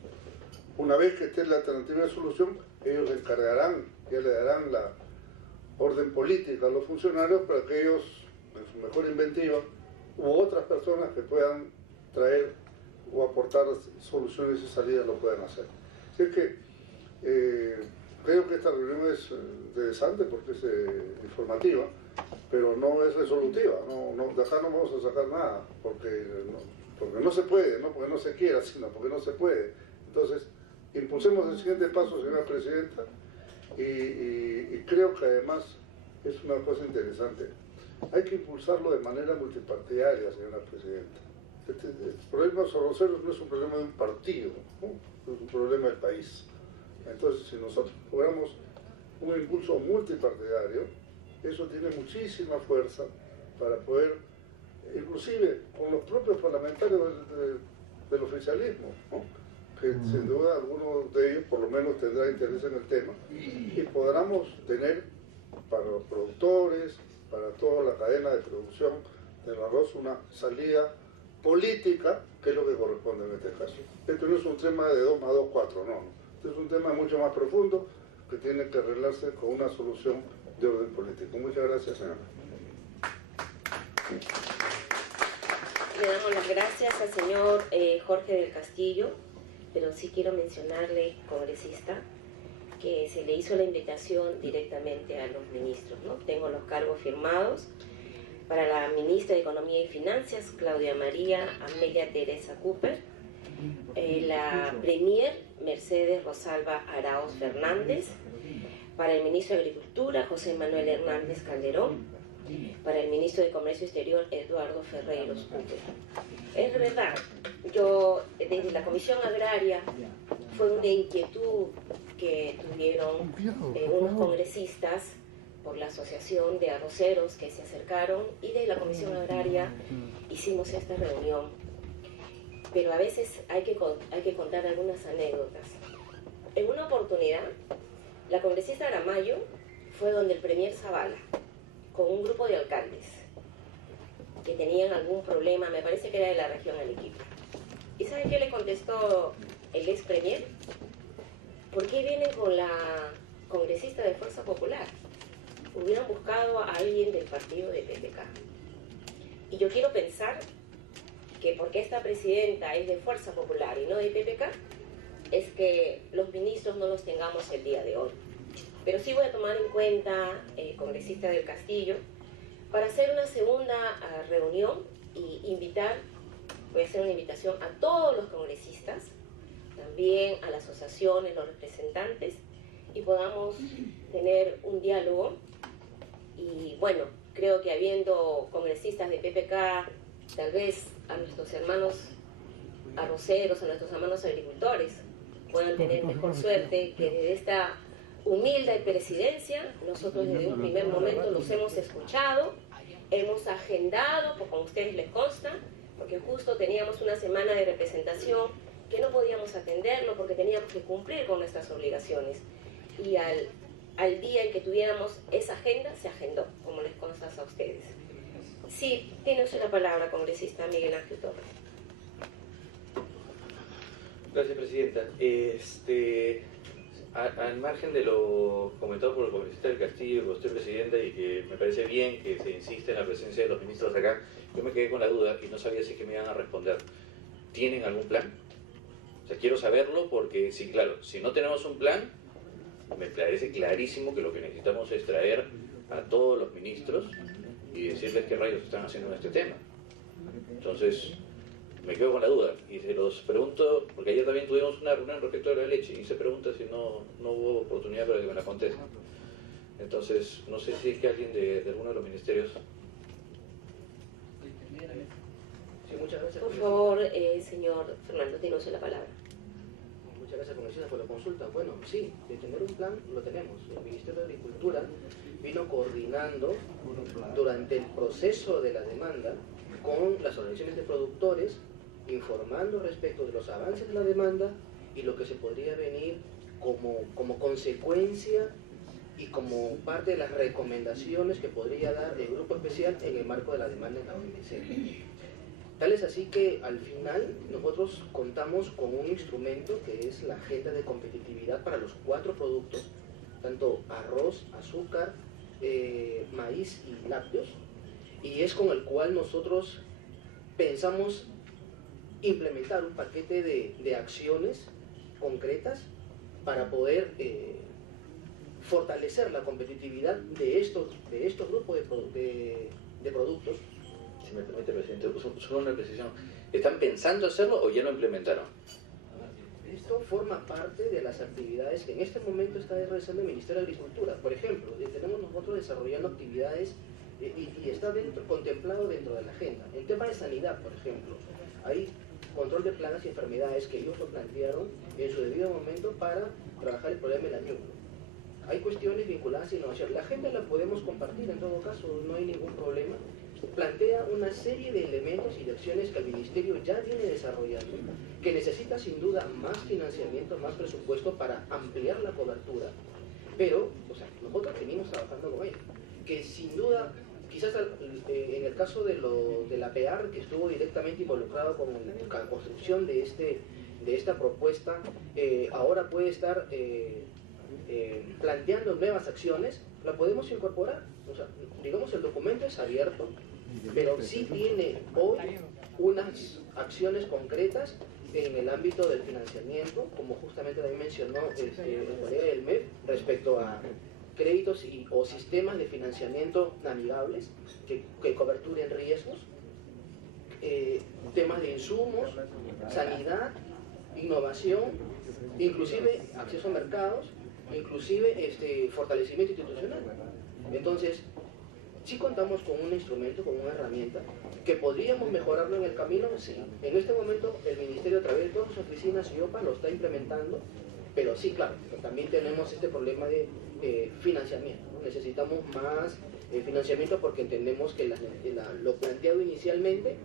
Una vez que esté la alternativa de solución, ellos le encargarán, ya le darán la orden política a los funcionarios para que ellos, en su mejor inventiva, u otras personas que puedan traer o aportar soluciones y salidas lo puedan hacer. Así que creo que esta reunión es interesante porque es informativa, pero no es resolutiva. De acá no vamos a sacar nada, porque no se puede, no porque no se quiera, sino porque no se puede. Entonces, impulsemos el siguiente paso, señora Presidenta, y creo que además es una cosa interesante. Hay que impulsarlo de manera multipartidaria, señora Presidenta. El problema de los arroceros no es un problema de un partido, ¿no? Es un problema del país. Entonces, si nosotros logramos un impulso multipartidario, eso tiene muchísima fuerza para poder, inclusive con los propios parlamentarios del oficialismo, ¿no? Que sin duda alguno de ellos por lo menos tendrá interés en el tema, y podamos tener para los productores, para toda la cadena de producción del arroz, una salida política, que es lo que corresponde en este caso. Esto no es un tema de 2 más 2, 4, no. Este es un tema mucho más profundo que tiene que arreglarse con una solución de orden político. Muchas gracias, señora. Le damos las gracias al señor Jorge del Castillo, pero sí quiero mencionarle, congresista, que se le hizo la invitación directamente a los ministros, ¿no? Tengo los cargos firmados para la ministra de Economía y Finanzas, Claudia María Amelia Teresa Cooper, la premier Mercedes Rosalba Arauz Fernández, para el ministro de Agricultura, José Manuel Hernández Calderón, para el ministro de Comercio Exterior, Eduardo Ferreiros Cooper. Es verdad, yo desde la Comisión Agraria fue una inquietud que tuvieron unos congresistas por la Asociación de Arroceros que se acercaron, y de la Comisión Agraria hicimos esta reunión. Pero a veces hay que contar algunas anécdotas. En una oportunidad, la congresista Aramayo fue donde el premier Zavala, con un grupo de alcaldes que tenían algún problema, me parece que era de la región Arequipa. ¿Y sabe qué le contestó el ex premier? ¿Por qué vienen con la congresista de Fuerza Popular? Hubieran buscado a alguien del partido de PPK. Y yo quiero pensar que porque esta presidenta es de Fuerza Popular y no de PPK, es que los ministros no los tengamos el día de hoy. Pero sí voy a tomar en cuenta, congresista del Castillo, para hacer una segunda reunión y voy a hacer una invitación a todos los congresistas, también a las asociaciones, los representantes, y podamos tener un diálogo. Y bueno, creo que habiendo congresistas de PPK, tal vez a nuestros hermanos arroceros, a nuestros hermanos agricultores, puedan tener mejor suerte que desde esta humilde presidencia. Nosotros desde un primer momento los hemos escuchado, hemos agendado, como a ustedes les consta, porque justo teníamos una semana de representación que no podíamos atenderlo porque teníamos que cumplir con nuestras obligaciones. Y al día en que tuviéramos esa agenda, se agendó, como les consta a ustedes. Sí, tiene usted la palabra, congresista Miguel Ángel Torres. Gracias, Presidenta. Al margen de lo comentado por el congresista del Castillo, por usted, Presidenta, y que me parece bien que se insiste en la presencia de los ministros acá, yo me quedé con la duda y no sabía si es que me iban a responder. ¿Tienen algún plan? O sea, quiero saberlo porque, sí, claro, si no tenemos un plan, me parece clarísimo que lo que necesitamos es traer a todos los ministros y decirles qué rayos están haciendo en este tema. Entonces, me quedo con la duda y se los pregunto, porque ayer también tuvimos una reunión respecto a la leche y se pregunta si no hubo oportunidad para que me la contesten. Entonces, no sé si es que alguien de alguno de los ministerios... Sí, muchas gracias. Por favor, señor Fernando, tiene usted la palabra. Muchas gracias, congresista, por la consulta. Bueno, sí, de tener un plan lo tenemos. El Ministerio de Agricultura vino coordinando durante el proceso de la demanda con las organizaciones de productores informando respecto de los avances de la demanda y lo que se podría venir como consecuencia y como parte de las recomendaciones que podría dar el grupo especial en el marco de la demanda en la OMC. Tal es así que al final nosotros contamos con un instrumento que es la agenda de competitividad para los 4 productos, tanto arroz, azúcar, maíz y lácteos, y es con el cual nosotros pensamos implementar un paquete de acciones concretas para poder fortalecer la competitividad de estos grupos de productos. Si me permite, presidente, solo una precisión. ¿Están pensando hacerlo o ya lo implementaron? Esto forma parte de las actividades que en este momento está realizando el Ministerio de Agricultura. Por ejemplo, tenemos nosotros desarrollando actividades y está contemplado dentro de la agenda. En tema de sanidad, por ejemplo, hay control de plagas y enfermedades que ellos lo plantearon en su debido momento para trabajar el problema del año. Hay cuestiones vinculadas a innovación. La agenda la podemos compartir, en todo caso, no hay ningún problema. Plantea una serie de elementos y de acciones que el Ministerio ya viene desarrollando, que necesita sin duda más financiamiento, más presupuesto para ampliar la cobertura. Pero, nosotros venimos trabajando con ello. Que sin duda, quizás en el caso de la PEAR, que estuvo directamente involucrado con la construcción de esta propuesta, ahora puede estar planteando nuevas acciones, la podemos incorporar. Digamos, el documento es abierto, pero sí tiene hoy unas acciones concretas en el ámbito del financiamiento, como justamente también mencionó el colega del MEF, respecto a créditos o sistemas de financiamiento amigables que coberturen riesgos, temas de insumos, sanidad, innovación, inclusive acceso a mercados, inclusive fortalecimiento institucional. Entonces, sí contamos con un instrumento, con una herramienta, que podríamos mejorarlo en el camino, sí. En este momento el Ministerio a través de todas sus oficinas y OPA lo está implementando, pero sí, claro, también tenemos este problema de financiamiento, ¿no? Necesitamos más financiamiento porque entendemos que lo planteado inicialmente,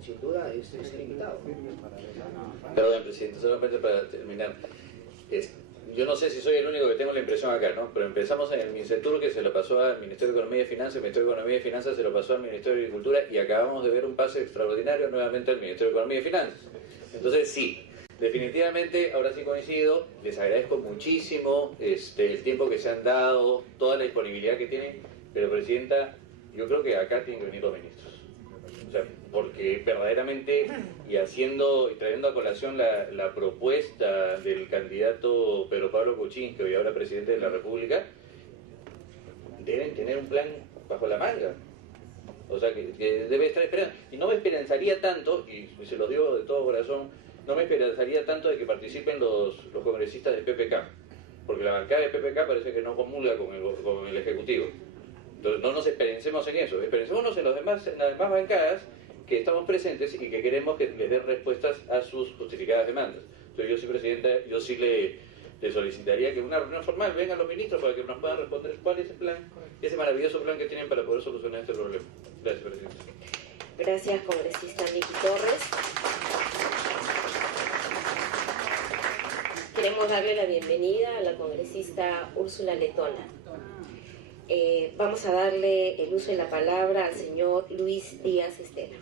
sin duda, es limitado. Perdón, presidente, solamente para terminar. Yo no sé si soy el único que tengo la impresión acá, ¿no? Pero empezamos en el MINCETUR, que se lo pasó al Ministerio de Economía y Finanzas, el Ministerio de Economía y Finanzas se lo pasó al Ministerio de Agricultura, y acabamos de ver un pase extraordinario nuevamente al Ministerio de Economía y Finanzas. Entonces, sí, definitivamente, ahora sí coincido, les agradezco muchísimo el tiempo que se han dado, toda la disponibilidad que tienen, pero, Presidenta, yo creo que acá tienen que venir los ministros. O sea, porque verdaderamente, y trayendo a colación la propuesta del candidato Pedro Pablo Kuczynski, hoy ahora presidente de la República, deben tener un plan bajo la manga. O sea, que debe estar esperando. Y no me esperanzaría tanto, y se lo digo de todo corazón, no me esperanzaría tanto de que participen los congresistas del PPK, porque la bancada de PPK parece que no comulga con el Ejecutivo. Entonces no nos esperencemos en eso, esperencémonos en las demás bancadas que estamos presentes y que queremos que les den respuestas a sus justificadas demandas. Entonces yo sí, Presidenta, yo sí le solicitaría que en una reunión formal vengan los ministros para que nos puedan responder cuál es el plan, ese maravilloso plan que tienen para poder solucionar este problema. Gracias, Presidenta. Gracias, congresista Miki Torres. Queremos darle la bienvenida a la congresista Úrsula Letona. Vamos a darle el uso de la palabra al señor Luis Díaz Estela.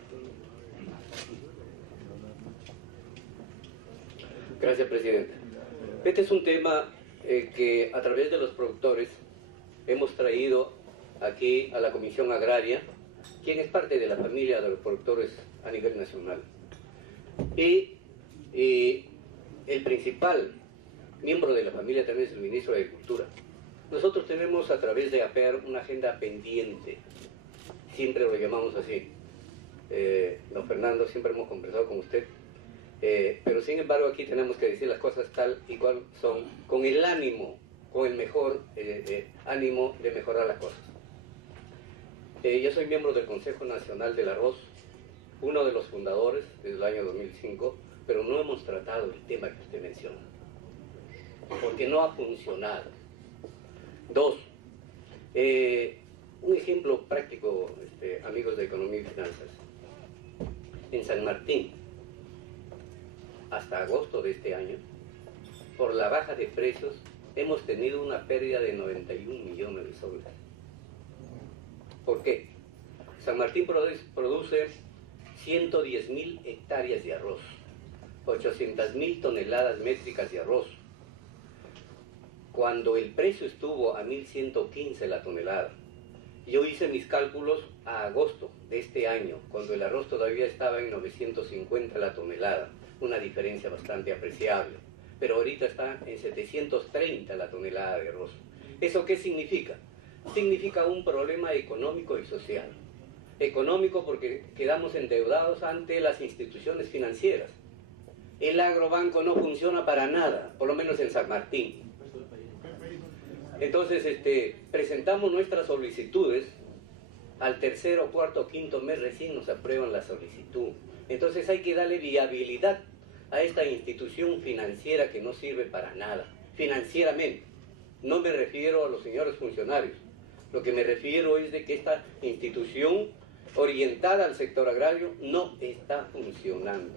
Gracias, Presidenta. Este es un tema que a través de los productores hemos traído aquí a la Comisión Agraria, quien es parte de la familia de los productores a nivel nacional. Y el principal miembro de la familia también es el ministro de Agricultura. Nosotros tenemos a través de APEAR una agenda pendiente, siempre lo llamamos así. Don Fernando, siempre hemos conversado con usted, pero sin embargo aquí tenemos que decir las cosas tal y cual son, con el ánimo, con el mejor ánimo de mejorar las cosas. Yo soy miembro del Consejo Nacional del Arroz, uno de los fundadores desde el año 2005, pero no hemos tratado el tema que usted menciona, porque no ha funcionado. Dos, un ejemplo práctico, amigos de Economía y Finanzas. En San Martín, hasta agosto de este año, por la baja de precios, hemos tenido una pérdida de 91 millones de soles. ¿Por qué? San Martín produce 110.000 hectáreas de arroz, 800.000 toneladas métricas de arroz. Cuando el precio estuvo a 1.115 la tonelada, yo hice mis cálculos a agosto de este año, cuando el arroz todavía estaba en 950 la tonelada, una diferencia bastante apreciable, pero ahorita está en 730 la tonelada de arroz. ¿Eso qué significa? Significa un problema económico y social. Económico porque quedamos endeudados ante las instituciones financieras. El agrobanco no funciona para nada, por lo menos en San Martín. Entonces presentamos nuestras solicitudes, al tercero, cuarto, quinto mes recién nos aprueban la solicitud. Entonces hay que darle viabilidad a esta institución financiera que no sirve para nada, financieramente. No me refiero a los señores funcionarios, lo que me refiero es de que esta institución orientada al sector agrario no está funcionando.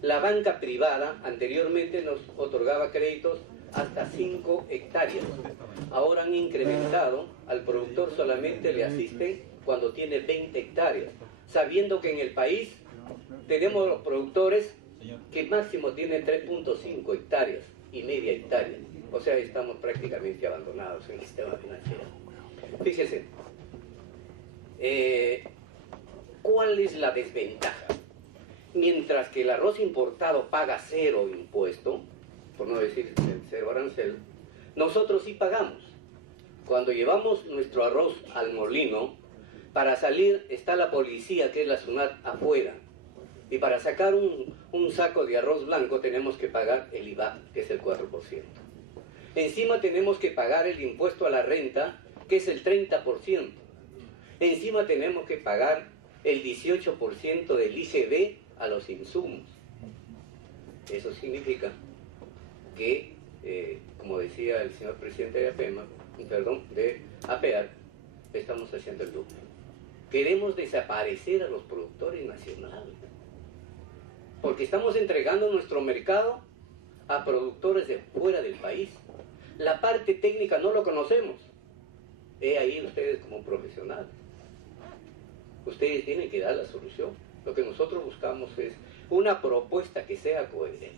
La banca privada anteriormente nos otorgaba créditos hasta 5 hectáreas. Ahora han incrementado, al productor solamente le asisten cuando tiene 20 hectáreas, sabiendo que en el país tenemos los productores que máximo tienen 3.5 hectáreas y media hectárea. O sea, estamos prácticamente abandonados en el sistema financiero. Fíjese, ¿cuál es la desventaja? Mientras que el arroz importado paga 0 impuesto, por no decir 0 arancel, nosotros sí pagamos. Cuando llevamos nuestro arroz al molino, para salir está la policía, que es la SUNAT, afuera. Y para sacar un saco de arroz blanco tenemos que pagar el IVA, que es el 4%. Encima tenemos que pagar el impuesto a la renta, que es el 30%. Encima tenemos que pagar el 18% del ICB a los insumos. Eso significa que, como decía el señor presidente de APEAR, estamos haciendo el doble. Queremos desaparecer a los productores nacionales, porque estamos entregando nuestro mercado a productores de fuera del país. La parte técnica no lo conocemos. Ahí ustedes como profesionales. Ustedes tienen que dar la solución. Lo que nosotros buscamos es una propuesta que sea coherente.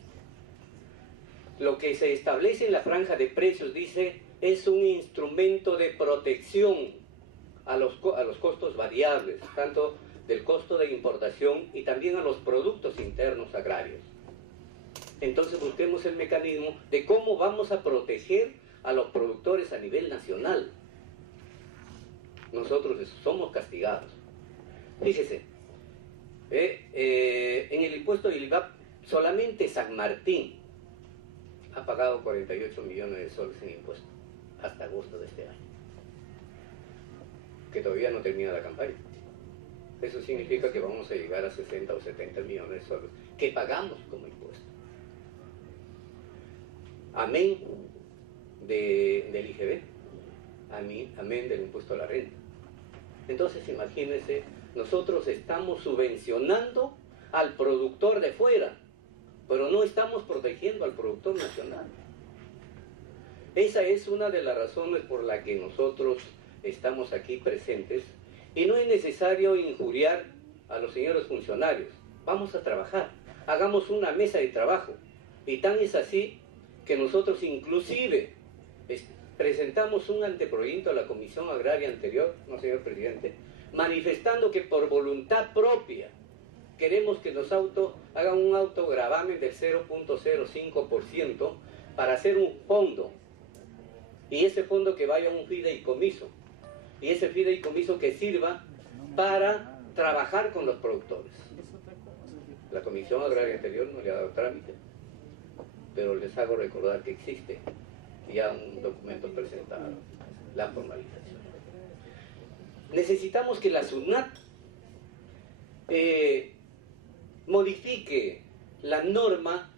Lo que se establece en la franja de precios, dice, es un instrumento de protección a los costos variables, tanto del costo de importación y también a los productos internos agrarios. Entonces busquemos el mecanismo de cómo vamos a proteger a los productores a nivel nacional. Nosotros somos castigados. Fíjese, en el impuesto del IVA, solamente San Martín ha pagado 48 millones de soles en impuestos hasta agosto de este año, que todavía no termina la campaña. Eso significa que vamos a llegar a 60 o 70 millones de soles que pagamos como impuesto. Amén del IGB, amén del impuesto a la renta. Entonces imagínense, nosotros estamos subvencionando al productor de fuera, pero no estamos protegiendo al productor nacional. Esa es una de las razones por la que nosotros estamos aquí presentes, y no es necesario injuriar a los señores funcionarios. Vamos a trabajar, hagamos una mesa de trabajo, y tan es así que nosotros inclusive presentamos un anteproyecto a la Comisión Agraria anterior, no señor presidente, manifestando que por voluntad propia queremos que nos hagan un autogravamen del 0.05% para hacer un fondo, y ese fondo que vaya a un fideicomiso, y ese fideicomiso que sirva para trabajar con los productores. La Comisión Agraria anterior no le ha dado trámite, pero les hago recordar que existe ya un documento presentado, la formalización. Necesitamos que la SUNAT modifique la norma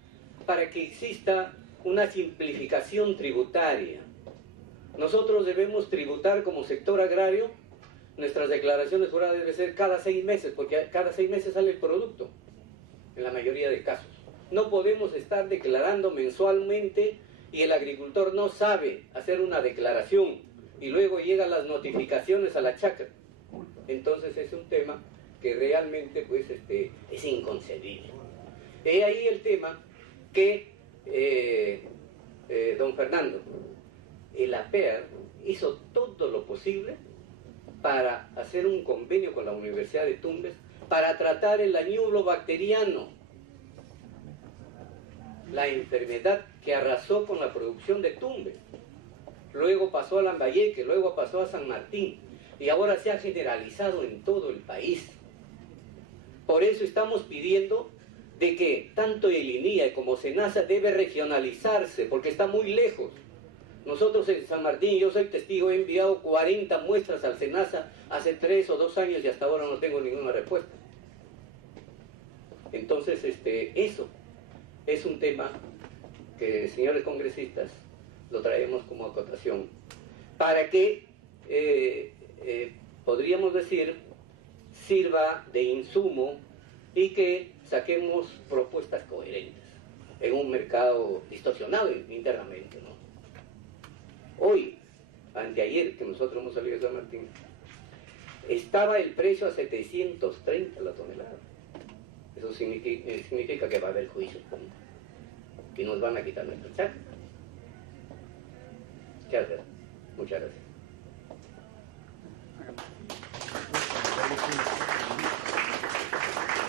para que exista una simplificación tributaria. Nosotros debemos tributar como sector agrario, nuestras declaraciones juradas deben ser cada 6 meses, porque cada 6 meses sale el producto, en la mayoría de casos. No podemos estar declarando mensualmente y el agricultor no sabe hacer una declaración y luego llegan las notificaciones a la chacra. Entonces es un tema que realmente pues, es inconcebible. He ahí el tema que don Fernando, el APEAR hizo todo lo posible para hacer un convenio con la Universidad de Tumbes para tratar el añublo bacteriano, la enfermedad que arrasó con la producción de Tumbes. Luego pasó a Lambayeque, luego pasó a San Martín y ahora se ha generalizado en todo el país. Por eso estamos pidiendo de que tanto el INIA como SENASA debe regionalizarse porque está muy lejos. Nosotros en San Martín, yo soy testigo, he enviado 40 muestras al SENASA hace 3 o 2 años y hasta ahora no tengo ninguna respuesta. Entonces, eso es un tema que, señores congresistas, lo traemos como acotación para que, podríamos decir, sirva de insumo y que saquemos propuestas coherentes en un mercado distorsionado internamente, ¿no? Hoy, anteayer, que nosotros hemos salido de San Martín, estaba el precio a 730 la tonelada. Eso significa que va a haber juicio, que nos van a quitar nuestra chacra. Muchas gracias.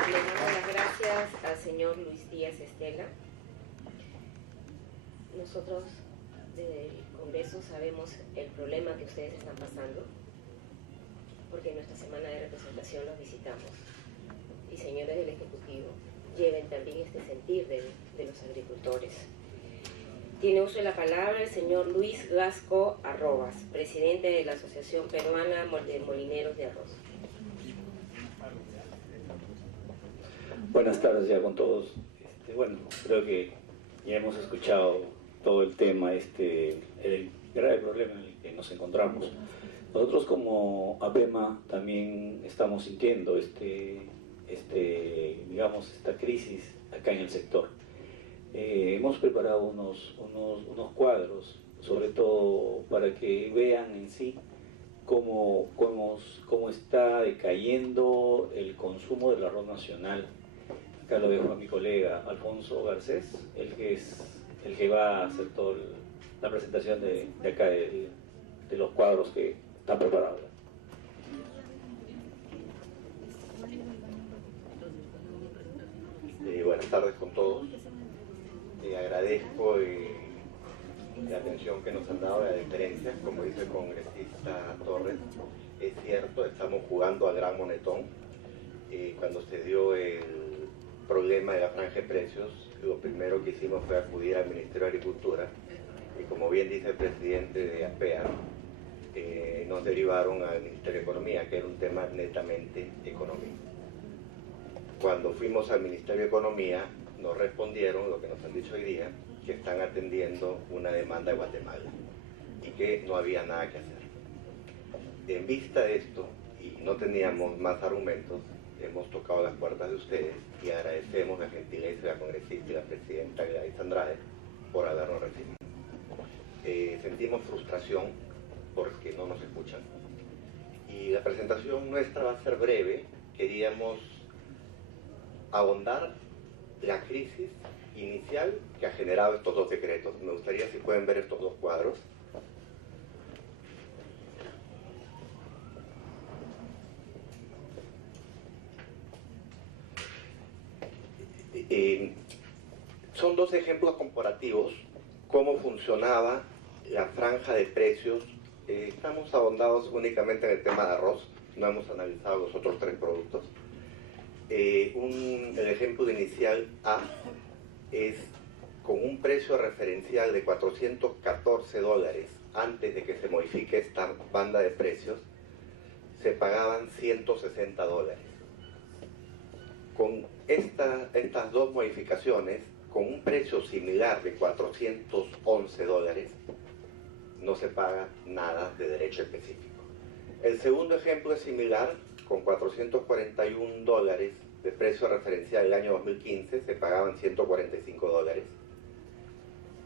Le damos las gracias al señor Luis Díaz Estela. Nosotros desde el Congreso sabemos el problema que ustedes están pasando, porque en nuestra semana de representación los visitamos. Y señores del Ejecutivo, lleven también este sentir de los agricultores. Tiene uso de la palabra el señor Luis Gasco Arrobas, presidente de la Asociación Peruana de Molineros de Arroz. Buenas tardes ya con todos. Bueno, creo que ya hemos escuchado todo el tema, el grave problema en el que nos encontramos. Nosotros como APEMA también estamos sintiendo digamos, esta crisis acá en el sector. Hemos preparado unos cuadros, sobre todo para que vean en sí cómo está decayendo el consumo del arroz nacional. Acá lo dejo a mi colega Alfonso Garcés, el que va a hacer toda la presentación de acá de los cuadros que están preparados. Buenas tardes con todos. Agradezco la atención que nos han dado, la diferencia, como dice el congresista Torres. Es cierto, estamos jugando al gran monetón. Cuando se dio el problema de la franja de precios, lo primero que hicimos fue acudir al Ministerio de Agricultura y, como bien dice el presidente de APEA, nos derivaron al Ministerio de Economía, que era un tema netamente económico. Cuando fuimos al Ministerio de Economía, nos respondieron lo que nos han dicho hoy día, que están atendiendo una demanda de Guatemala y que no había nada que hacer. En vista de esto, y no teníamos más argumentos, hemos tocado las puertas de ustedes y agradecemos la gentileza de la congresista y la presidenta Gladys Andrade por habernos recibido. Sentimos frustración porque no nos escuchan. Y la presentación nuestra va a ser breve. Queríamos ahondar la crisis inicial que ha generado estos dos decretos. Me gustaría si pueden ver estos dos cuadros. Son dos ejemplos comparativos cómo funcionaba la franja de precios. Estamos ahondados únicamente en el tema de arroz, no hemos analizado los otros 3 productos. El ejemplo inicial A es con un precio referencial de $414 antes de que se modifique esta banda de precios, se pagaban $160. Con estas dos modificaciones, con un precio similar de $411, no se paga nada de derecho específico. El segundo ejemplo es similar, con $441 de precio referencial del año 2015 se pagaban $145.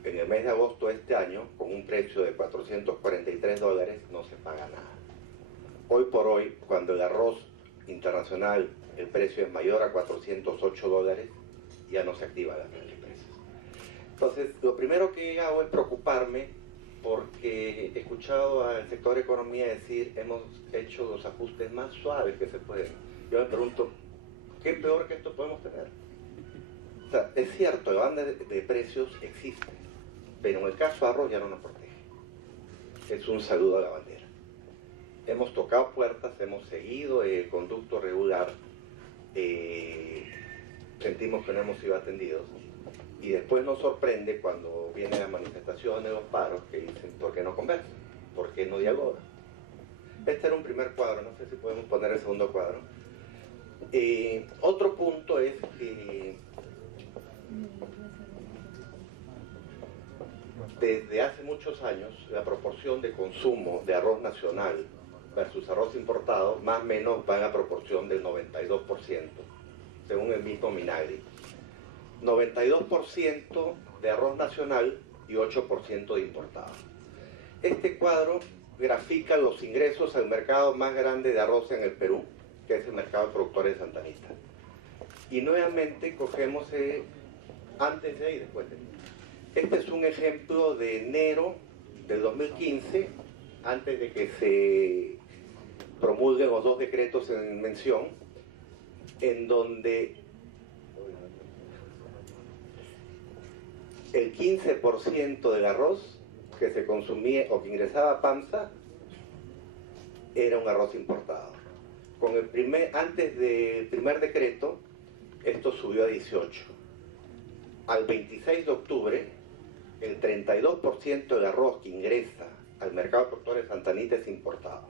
En el mes de agosto de este año, con un precio de $443, no se paga nada. Hoy por hoy, cuando el arroz internacional, el precio es mayor a $408, ya no se activa la grandes empresas. Entonces, lo primero que hago es preocuparme porque he escuchado al sector economía decir hemos hecho los ajustes más suaves que se pueden. Yo me pregunto, ¿qué peor que esto podemos tener? O sea, es cierto, la banda de precios existe, pero en el caso de arroz ya no nos protege. Es un saludo a la bandera. Hemos tocado puertas, hemos seguido el conducto regular, sentimos que no hemos sido atendidos. Y después nos sorprende cuando vienen las manifestaciones, los paros, que dicen, ¿por qué no conversan? ¿Por qué no dialogan? Este era un primer cuadro, no sé si podemos poner el segundo cuadro. Otro punto es que desde hace muchos años la proporción de consumo de arroz nacional versus arroz importado más o menos va en la proporción del 92%, según el mismo Minagri. 92% de arroz nacional y 8% de importado. Este cuadro grafica los ingresos al mercado más grande de arroz en el Perú, que es el mercado de productores de Santa Anita. Y nuevamente cogemos antes de y después de. Este es un ejemplo de enero del 2015, antes de que se promulguen los dos decretos en mención, en donde el 15% del arroz que se consumía o que ingresaba a PAMSA era un arroz importado. Antes del primer decreto, esto subió a 18. Al 26 de octubre, el 32% del arroz que ingresa al mercado de productores de Santa Anita es importado.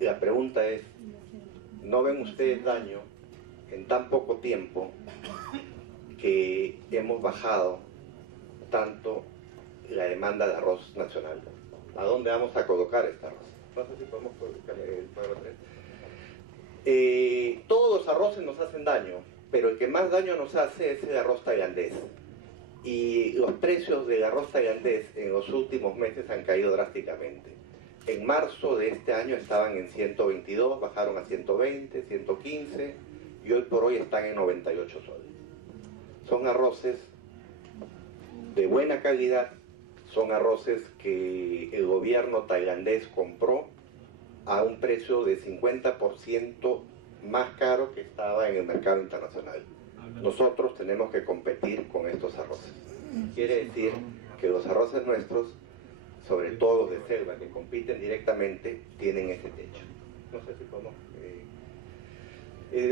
Y la pregunta es, ¿no ven ustedes daño en tan poco tiempo que hemos bajado tanto la demanda de arroz nacional? ¿A dónde vamos a colocar este arroz? No sé si podemos colocar el cuadro 3. Todos los arroces nos hacen daño, pero el que más daño nos hace es el arroz tailandés. Y los precios del arroz tailandés en los últimos meses han caído drásticamente. En marzo de este año estaban en 122, bajaron a 120, 115 y hoy por hoy están en 98 soles. Son arroces de buena calidad, son arroces que el gobierno tailandés compró a un precio de 50% más caro que estaba en el mercado internacional. Nosotros tenemos que competir con estos arroces. Quiere decir que los arroces nuestros, sobre todo los de selva, que compiten directamente, tienen ese techo. No sé si podemos...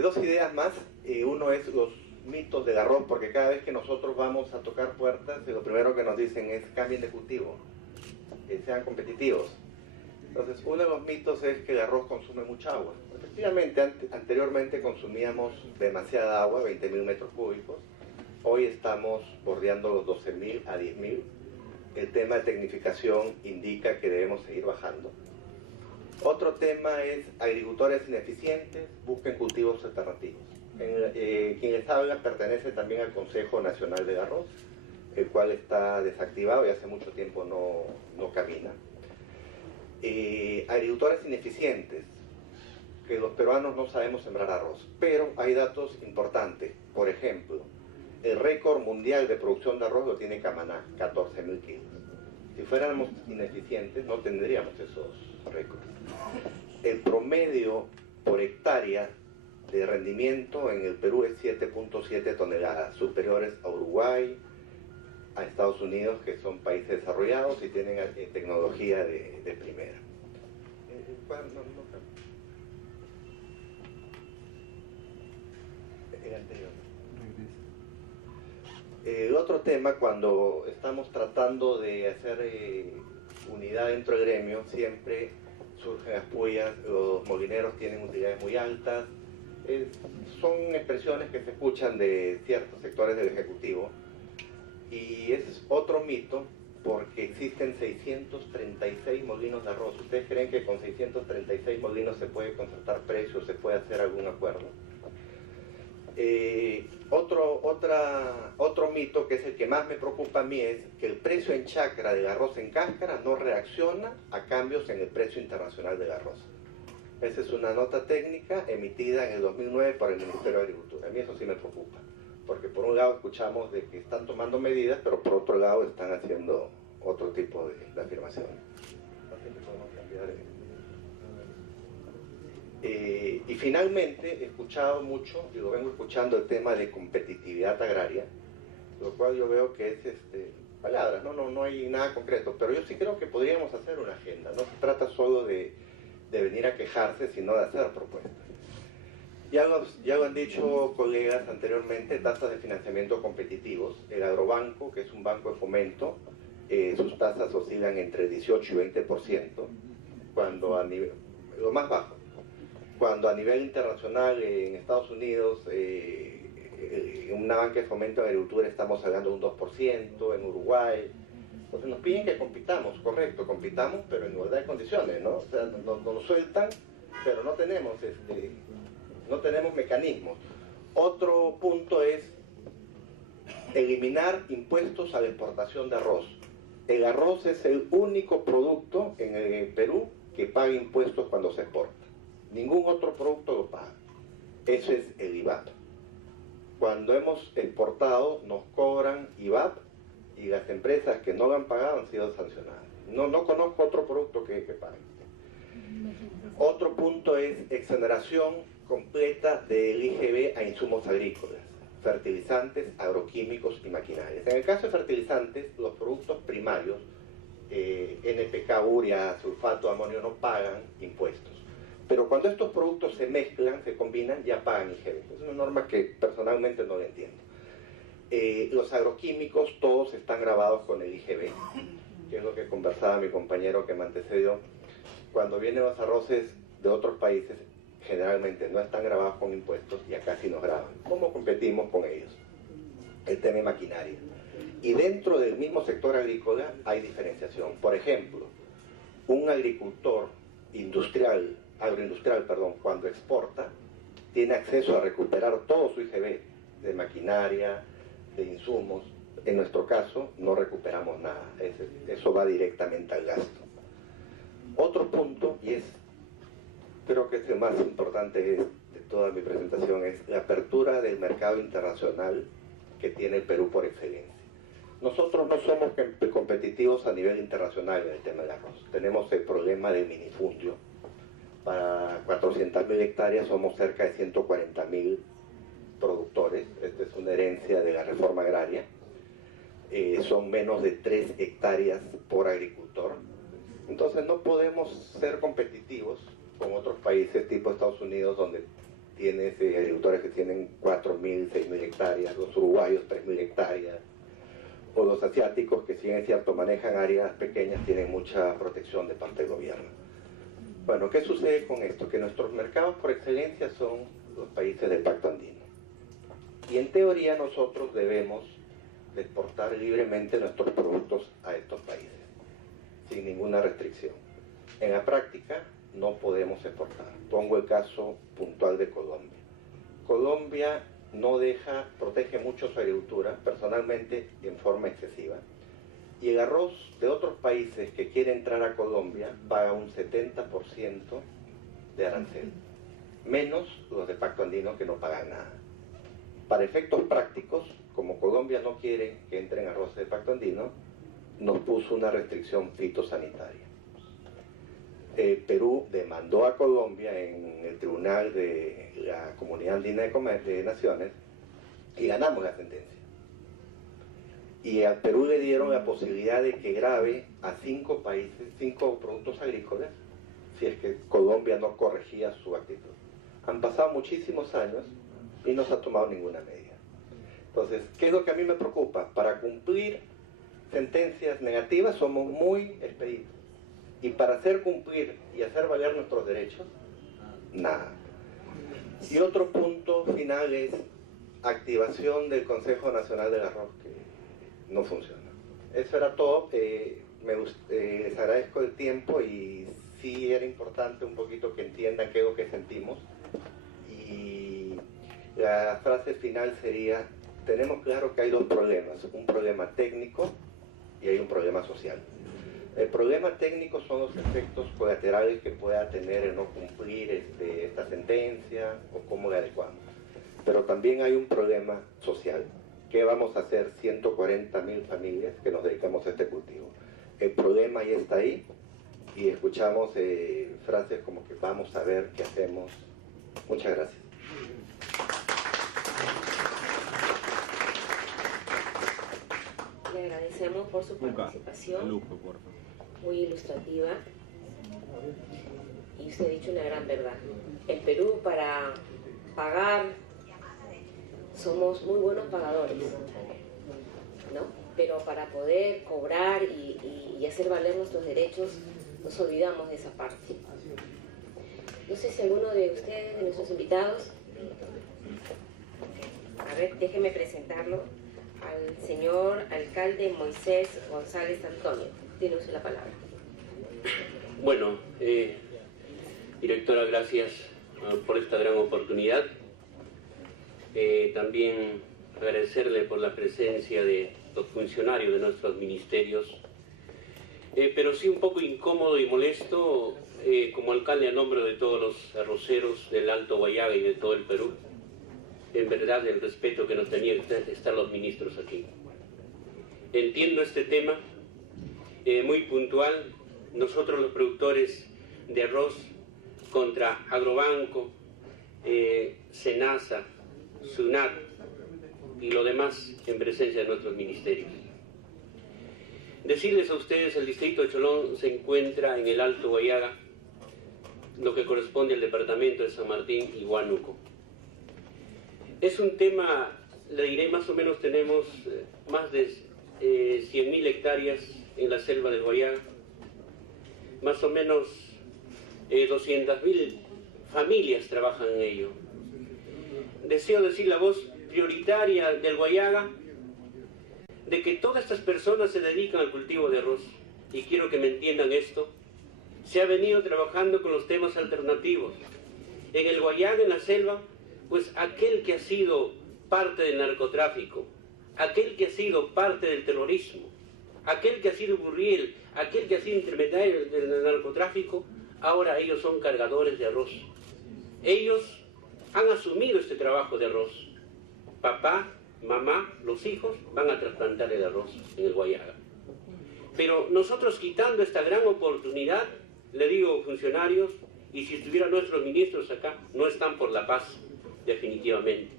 dos ideas más. Uno es los mitos del arroz, porque cada vez que nosotros vamos a tocar puertas, lo primero que nos dicen es cambien de cultivo, sean competitivos. Entonces, uno de los mitos es que el arroz consume mucha agua. Efectivamente, anteriormente consumíamos demasiada agua, 20.000 metros cúbicos. Hoy estamos bordeando los 12.000 a 10.000. El tema de tecnificación indica que debemos seguir bajando. Otro tema es agricultores ineficientes, busquen cultivos alternativos. Quien les habla pertenece también al Consejo Nacional del Arroz, el cual está desactivado y hace mucho tiempo no camina. Agricultores ineficientes, que los peruanos no sabemos sembrar arroz, pero hay datos importantes. Por ejemplo, el récord mundial de producción de arroz lo tiene Camaná, 14.000 kilos. Si fuéramos ineficientes no tendríamos esos récords. El promedio por hectárea de rendimiento en el Perú es 7.7 toneladas, superiores a Uruguay, a Estados Unidos, que son países desarrollados y tienen tecnología de primera. El anterior. El otro tema, cuando estamos tratando de hacer unidad dentro del gremio, siempre surgen las pullas, los molineros tienen utilidades muy altas, son expresiones que se escuchan de ciertos sectores del Ejecutivo, y es otro mito porque existen 636 molinos de arroz. ¿Ustedes creen que con 636 molinos se puede concertar precios, se puede hacer algún acuerdo? Otro mito, que es el que más me preocupa a mí, es que el precio en chacra del arroz en cáscara no reacciona a cambios en el precio internacional del arroz. Esa es una nota técnica emitida en el 2009 por el Ministerio de Agricultura. A mí eso sí me preocupa, porque por un lado escuchamos de que están tomando medidas, pero por otro lado están haciendo otro tipo de afirmaciones. Y finalmente he escuchado mucho, y lo vengo escuchando, el tema de competitividad agraria, lo cual yo veo que es palabras, no hay nada concreto, pero yo sí creo que podríamos hacer una agenda. No se trata solo de venir a quejarse, sino de hacer propuestas. Ya lo han dicho colegas anteriormente, tasas de financiamiento competitivos. El Agrobanco, que es un banco de fomento, sus tasas oscilan entre 18 y 20%, cuando a nivel, lo más bajo. Cuando a nivel internacional, en Estados Unidos, en una banca de fomento de agricultura estamos hablando de un 2%, en Uruguay. Entonces nos piden que compitamos, correcto, compitamos, pero en igualdad de condiciones, ¿no? O sea, nos sueltan, pero no tenemos mecanismos. Otro punto es eliminar impuestos a la exportación de arroz. El arroz es el único producto en el Perú que paga impuestos cuando se exporta. Ningún otro producto lo paga. Ese es el IVAP. Cuando hemos exportado nos cobran IVAP y las empresas que no lo han pagado han sido sancionadas. No conozco otro producto que pague. Otro punto es exoneración completa del IGB a insumos agrícolas, fertilizantes, agroquímicos y maquinarias. En el caso de fertilizantes, los productos primarios, NPK, urea, sulfato, amonio, no pagan impuestos. Pero cuando estos productos se mezclan, se combinan, ya pagan IGB. Es una norma que personalmente no la entiendo. Los agroquímicos todos están grabados con el IGB, que es lo que conversaba mi compañero que me antecedió. Cuando vienen los arroces de otros países, generalmente no están grabados con impuestos y acá sí nos graban. ¿Cómo competimos con ellos? El tema de maquinaria. Y dentro del mismo sector agrícola hay diferenciación. Por ejemplo, un agricultor agroindustrial, cuando exporta, tiene acceso a recuperar todo su IGB de maquinaria, de insumos. En nuestro caso, no recuperamos nada. Eso va directamente al gasto. Otro punto, y creo que es el más importante de toda mi presentación, es la apertura del mercado internacional que tiene el Perú por excelencia. Nosotros no somos competitivos a nivel internacional en el tema del arroz. Tenemos el problema del minifundio. Para 400.000 hectáreas somos cerca de 140.000 productores. Esta es una herencia de la reforma agraria. Son menos de 3 hectáreas por agricultor. Entonces no podemos ser competitivos con otros países tipo Estados Unidos, donde tienes agricultores que tienen 4.000, 6.000 hectáreas, los uruguayos 3.000 hectáreas, o los asiáticos que, si bien es cierto, manejan áreas pequeñas, tienen mucha protección de parte del gobierno. Bueno, ¿qué sucede con esto? Que nuestros mercados por excelencia son los países del Pacto Andino. Y en teoría nosotros debemos de exportar libremente nuestros productos a estos países, sin ninguna restricción. En la práctica no podemos exportar. Pongo el caso puntual de Colombia. Colombia protege mucho su agricultura, personalmente en forma excesiva, y el arroz de otros países que quiere entrar a Colombia paga un 70% de arancel, menos los de Pacto Andino, que no pagan nada. Para efectos prácticos, como Colombia no quiere que entren arroz de Pacto Andino, nos puso una restricción fitosanitaria. Perú demandó a Colombia en el Tribunal de la Comunidad Andina de Naciones y ganamos la sentencia. Y al Perú le dieron la posibilidad de que grave a 5 productos agrícolas si es que Colombia no corregía su actitud. Han pasado muchísimos años y no se ha tomado ninguna medida. Entonces, ¿qué es lo que a mí me preocupa? Para cumplir sentencias negativas somos muy expeditos. Y para hacer cumplir y hacer valer nuestros derechos, nada. Y otro punto final es activación del Consejo Nacional del Arroz, que no funciona. Eso era todo. Les agradezco el tiempo y sí era importante un poquito que entiendan qué es lo que sentimos. Y la frase final sería, tenemos claro que hay dos problemas, un problema técnico y hay un problema social. El problema técnico son los efectos colaterales que pueda tener el no cumplir esta sentencia o cómo la adecuamos. Pero también hay un problema social. ¿Qué vamos a hacer 140.000 familias que nos dedicamos a este cultivo? El problema ya está ahí y escuchamos frases como que vamos a ver qué hacemos. Muchas gracias. Le agradecemos por su participación, muy ilustrativa, y usted ha dicho una gran verdad. El Perú, para pagar, somos muy buenos pagadores, ¿no? Pero para poder cobrar y hacer valer nuestros derechos, nos olvidamos de esa parte. No sé si alguno de ustedes, de nuestros invitados, a ver, déjeme presentarlo, al señor alcalde Moisés González Antonio. Tiene usted la palabra. Bueno, directora, gracias por esta gran oportunidad. También agradecerle por la presencia de los funcionarios de nuestros ministerios, pero sí un poco incómodo y molesto como alcalde a nombre de todos los arroceros del Alto Huallaga y de todo el Perú. En verdad, el respeto que nos tenían que estar los ministros aquí. Entiendo este tema muy puntual. Nosotros los productores de arroz contra Agrobanco, Senasa, SUNAT y lo demás en presencia de nuestros ministerios. Decirles a ustedes, el distrito de Cholón se encuentra en el Alto Huallaga, lo que corresponde al departamento de San Martín y Huánuco. Es un tema, le diré, más o menos tenemos más de 100.000 hectáreas en la selva del Huallaga, más o menos 200.000 familias trabajan en ello. Deseo decir la voz prioritaria del Huallaga de que todas estas personas se dedican al cultivo de arroz, y quiero que me entiendan esto. Se ha venido trabajando con los temas alternativos. En el Huallaga, en la selva, pues aquel que ha sido parte del narcotráfico, aquel que ha sido parte del terrorismo, aquel que ha sido burriel, aquel que ha sido intermediario del narcotráfico, ahora ellos son cargadores de arroz. Ellos han asumido este trabajo de arroz. Papá, mamá, los hijos van a trasplantar el arroz en el Huallaga. Pero nosotros, quitando esta gran oportunidad, le digo, funcionarios, y si estuvieran nuestros ministros acá, no están por la paz, definitivamente.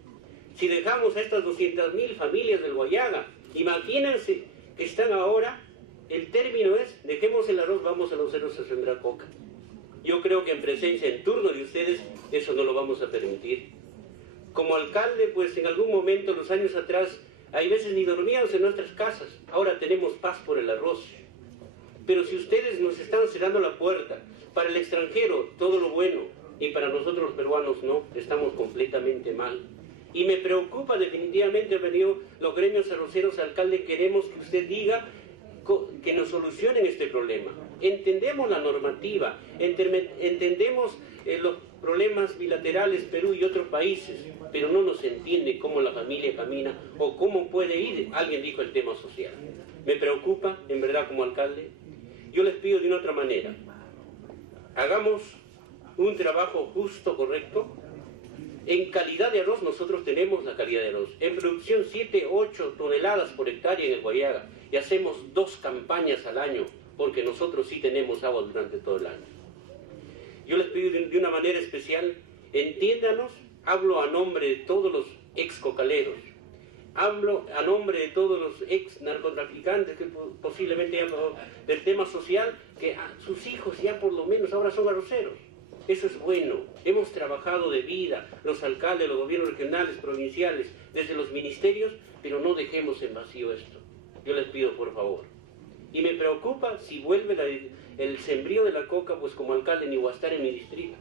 Si dejamos a estas 200.000 familias del Huallaga, imagínense que están ahora, el término es, dejemos el arroz, vamos a los ceros a sembrar coca. Yo creo que en presencia, en turno de ustedes, eso no lo vamos a permitir. Como alcalde, pues en algún momento, los años atrás, hay veces ni dormíamos en nuestras casas, ahora tenemos paz por el arroz. Pero si ustedes nos están cerrando la puerta, para el extranjero todo lo bueno, y para nosotros los peruanos no, estamos completamente mal. Y me preocupa definitivamente, han venido los gremios arroceros, alcalde, queremos que usted diga que nos solucionen este problema. Entendemos la normativa, entendemos los problemas bilaterales Perú y otros países, pero no nos entiende cómo la familia camina o cómo puede ir. Alguien dijo el tema social. Me preocupa, en verdad, como alcalde. Yo les pido de una otra manera. Hagamos un trabajo justo, correcto. En calidad de arroz nosotros tenemos la calidad de arroz. En producción 7, 8 toneladas por hectárea en el Huallaga. Y hacemos 2 campañas al año, porque nosotros sí tenemos agua durante todo el año. Yo les pido de una manera especial, entiéndanos, hablo a nombre de todos los ex cocaleros, hablo a nombre de todos los ex narcotraficantes que posiblemente hablo del tema social, que sus hijos ya por lo menos ahora son arroceros. Eso es bueno. Hemos trabajado de vida, los alcaldes, los gobiernos regionales, provinciales, desde los ministerios, pero no dejemos en vacío esto. Yo les pido, por favor. Y me preocupa si vuelve el sembrío de la coca, pues como alcalde ni voy a estar en mi distrito.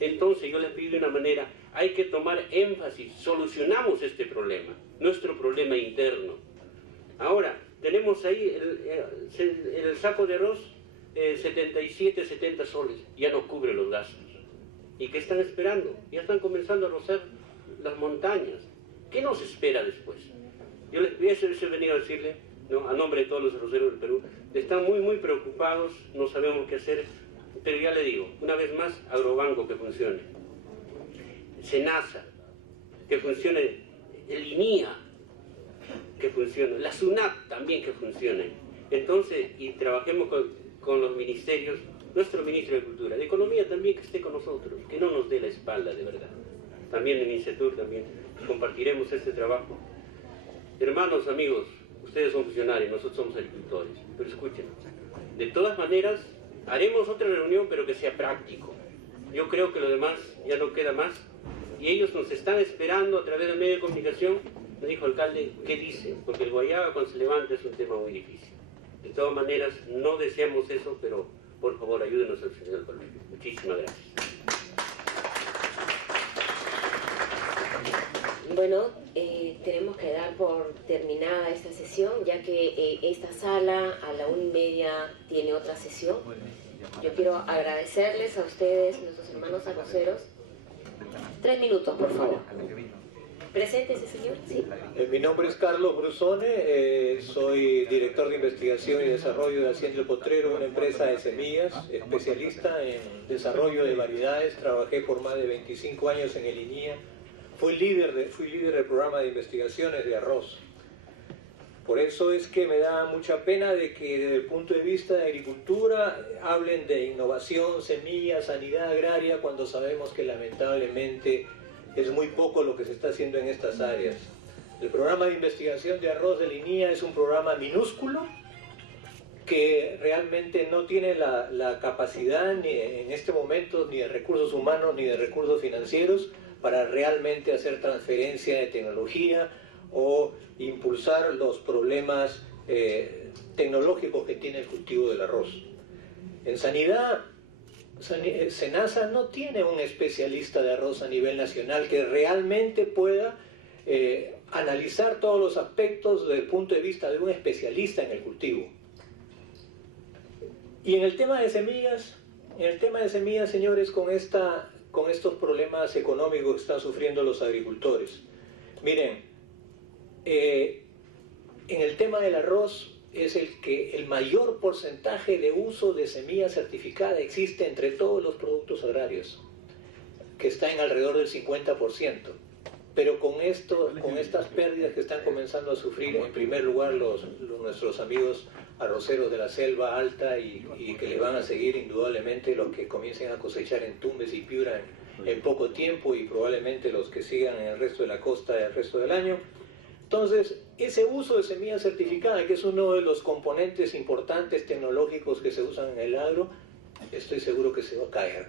Entonces yo les pido de una manera, hay que tomar énfasis, solucionamos este problema, nuestro problema interno. Ahora, Tenemos ahí el saco de arroz 77, 70 soles, ya no cubre los gastos. ¿Y qué están esperando? Ya están comenzando a rozar las montañas. ¿Qué nos espera después? Yo les voy a venir a decirle, ¿no?, a nombre de todos los arroceros del Perú, están muy preocupados, no sabemos qué hacer, pero ya le digo, una vez más, Agrobanco que funcione, Senasa que funcione, el INIA que funcione, la SUNAT también que funcione. Entonces, y trabajemos con los ministerios, nuestro ministro de Cultura, de Economía también, que esté con nosotros, que no nos dé la espalda de verdad. También en INSETUR también compartiremos este trabajo. Hermanos, amigos, ustedes son funcionarios, nosotros somos agricultores, pero escúchenos. De todas maneras, haremos otra reunión, pero que sea práctico. Yo creo que lo demás ya no queda más, y ellos nos están esperando a través del medio de comunicación. Me dijo el alcalde, ¿qué dicen? Porque el Guayaba cuando se levanta es un tema muy difícil. De todas maneras, no deseamos eso, pero por favor ayúdenos al señor Colombia. Muchísimas gracias. Bueno, tenemos que dar por terminada esta sesión, ya que esta sala a la 1:30 tiene otra sesión. Yo quiero agradecerles a ustedes, nuestros hermanos arroceros. 3 minutos, por favor. Preséntese, señor. Sí. Mi nombre es Carlos Brusone, soy director de investigación y desarrollo de Hacienda El Potrero, una empresa de semillas, especialista en desarrollo de variedades. Trabajé por más de 25 años en el INIA. Fui líder del programa de investigaciones de arroz. Por eso es que me da mucha pena de que desde el punto de vista de agricultura hablen de innovación, semillas, sanidad agraria, cuando sabemos que lamentablemente es muy poco lo que se está haciendo en estas áreas. El programa de investigación de arroz de INIA es un programa minúsculo que realmente no tiene la capacidad ni en este momento ni de recursos humanos ni de recursos financieros para realmente hacer transferencia de tecnología o impulsar los problemas tecnológicos que tiene el cultivo del arroz. En sanidad, Senasa no tiene un especialista de arroz a nivel nacional que realmente pueda analizar todos los aspectos desde el punto de vista de un especialista en el cultivo. Y en el tema de semillas, señores, con estos problemas económicos que están sufriendo los agricultores. Miren, en el tema del arroz es el mayor porcentaje de uso de semilla certificada existe entre todos los productos agrarios, que está en alrededor del 50%. Pero con estas pérdidas que están comenzando a sufrir, en primer lugar, nuestros amigos arroceros de la selva alta y que le van a seguir indudablemente los que comiencen a cosechar en Tumbes y Piura en poco tiempo, y probablemente los que sigan en el resto de la costa el resto del año. Entonces, ese uso de semilla certificada, que es uno de los componentes importantes tecnológicos que se usan en el agro, estoy seguro que se va a caer.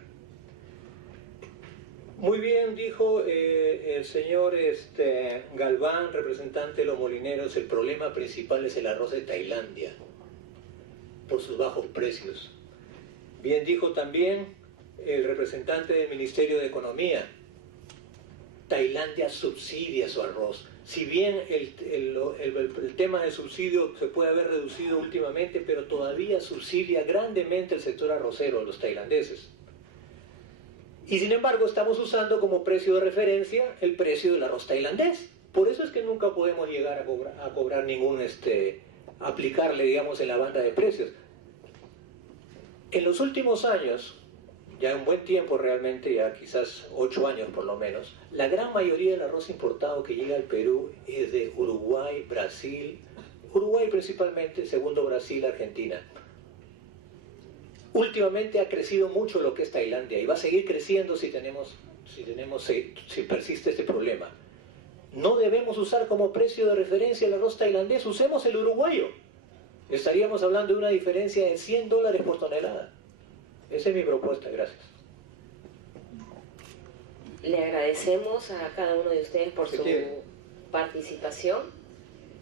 Muy bien dijo el señor Galván, representante de los molineros, el problema principal es el arroz de Tailandia, por sus bajos precios. Bien dijo también el representante del Ministerio de Economía, Tailandia subsidia su arroz. Si bien el tema de subsidio se puede haber reducido últimamente, pero todavía subsidia grandemente el sector arrocero, los tailandeses. Y sin embargo estamos usando como precio de referencia el precio del arroz tailandés. Por eso es que nunca podemos llegar a cobrar ningún, aplicarle, digamos, en la banda de precios. En los últimos años, ya un buen tiempo realmente, ya quizás 8 años por lo menos, la gran mayoría del arroz importado que llega al Perú es de Uruguay, Brasil, Uruguay principalmente, segundo Brasil, Argentina. Últimamente ha crecido mucho lo que es Tailandia y va a seguir creciendo si persiste este problema. No debemos usar como precio de referencia el arroz tailandés, usemos el uruguayo. Estaríamos hablando de una diferencia de $100 por tonelada. Esa es mi propuesta, gracias. Le agradecemos a cada uno de ustedes por su participación.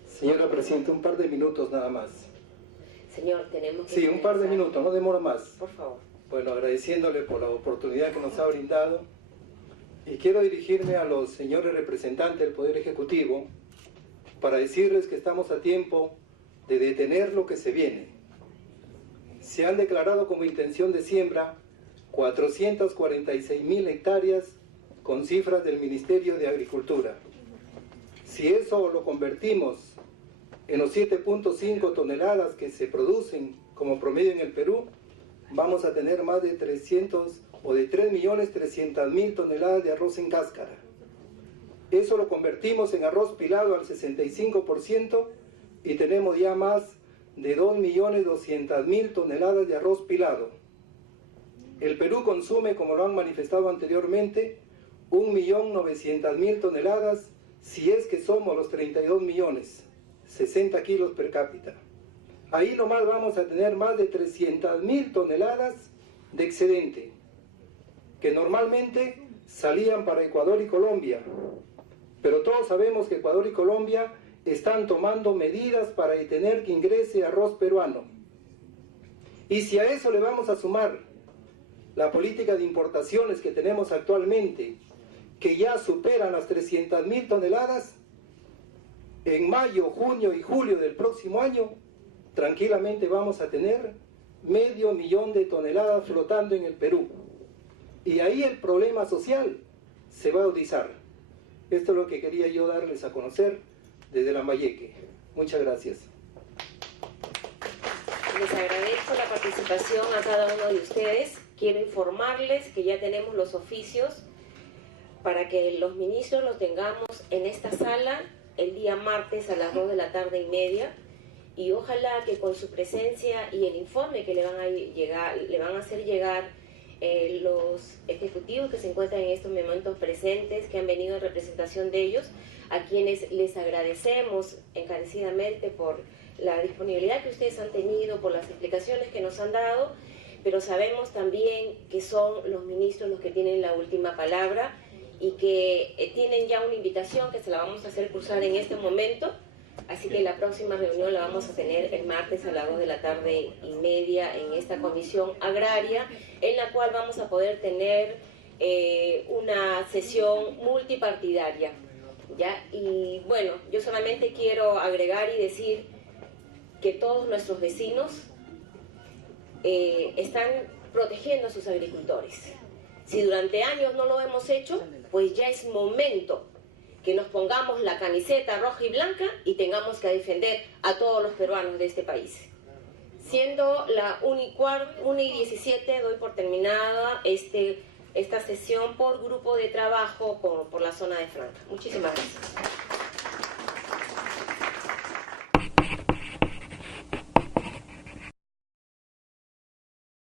Señora Presidenta, un par de minutos nada más. Señor, tenemos que... Sí, un par de minutos, no demora más. Por favor. Bueno, agradeciéndole por la oportunidad que nos ha brindado. Y quiero dirigirme a los señores representantes del Poder Ejecutivo para decirles que estamos a tiempo de detener lo que se viene. Se han declarado como intención de siembra 446.000 hectáreas con cifras del Ministerio de Agricultura. Si eso lo convertimos en los 7.5 toneladas que se producen como promedio en el Perú, vamos a tener más de 3.300.000 toneladas de arroz en cáscara. Eso lo convertimos en arroz pilado al 65% y tenemos ya más de 2.200.000 toneladas de arroz pilado. El Perú consume, como lo han manifestado anteriormente, 1.900.000 toneladas si es que somos los 32 millones, 60 kilos per cápita. Ahí nomás vamos a tener más de 300.000 toneladas de excedente, que normalmente salían para Ecuador y Colombia. Pero todos sabemos que Ecuador y Colombia están tomando medidas para detener que ingrese arroz peruano. Y si a eso le vamos a sumar la política de importaciones que tenemos actualmente, que ya superan las 300.000 toneladas, en mayo, junio y julio del próximo año, tranquilamente vamos a tener 500.000 de toneladas flotando en el Perú. Y ahí el problema social se va a agudizar. Esto es lo que quería yo darles a conocer desde Lambayeque. Muchas gracias. Les agradezco la participación a cada uno de ustedes. Quiero informarles que ya tenemos los oficios para que los ministros los tengamos en esta sala el día martes a las 2:30 y ojalá que con su presencia y el informe que le van a hacer llegar los ejecutivos que se encuentran en estos momentos presentes, que han venido en representación de ellos, a quienes les agradecemos encarecidamente por la disponibilidad que ustedes han tenido, por las explicaciones que nos han dado, pero sabemos también que son los ministros los que tienen la última palabra y que tienen ya una invitación que se la vamos a hacer cursar en este momento, así que la próxima reunión la vamos a tener el martes a las 2:30 en esta comisión agraria, en la cual vamos a poder tener una sesión multipartidaria, ¿ya? Y bueno, yo solamente quiero agregar y decir que todos nuestros vecinos están protegiendo a sus agricultores. Si durante años no lo hemos hecho, pues ya es momento que nos pongamos la camiseta roja y blanca y tengamos que defender a todos los peruanos de este país. Siendo la 1:17, doy por terminada esta sesión por grupo de trabajo por la zona de Franca. Muchísimas gracias.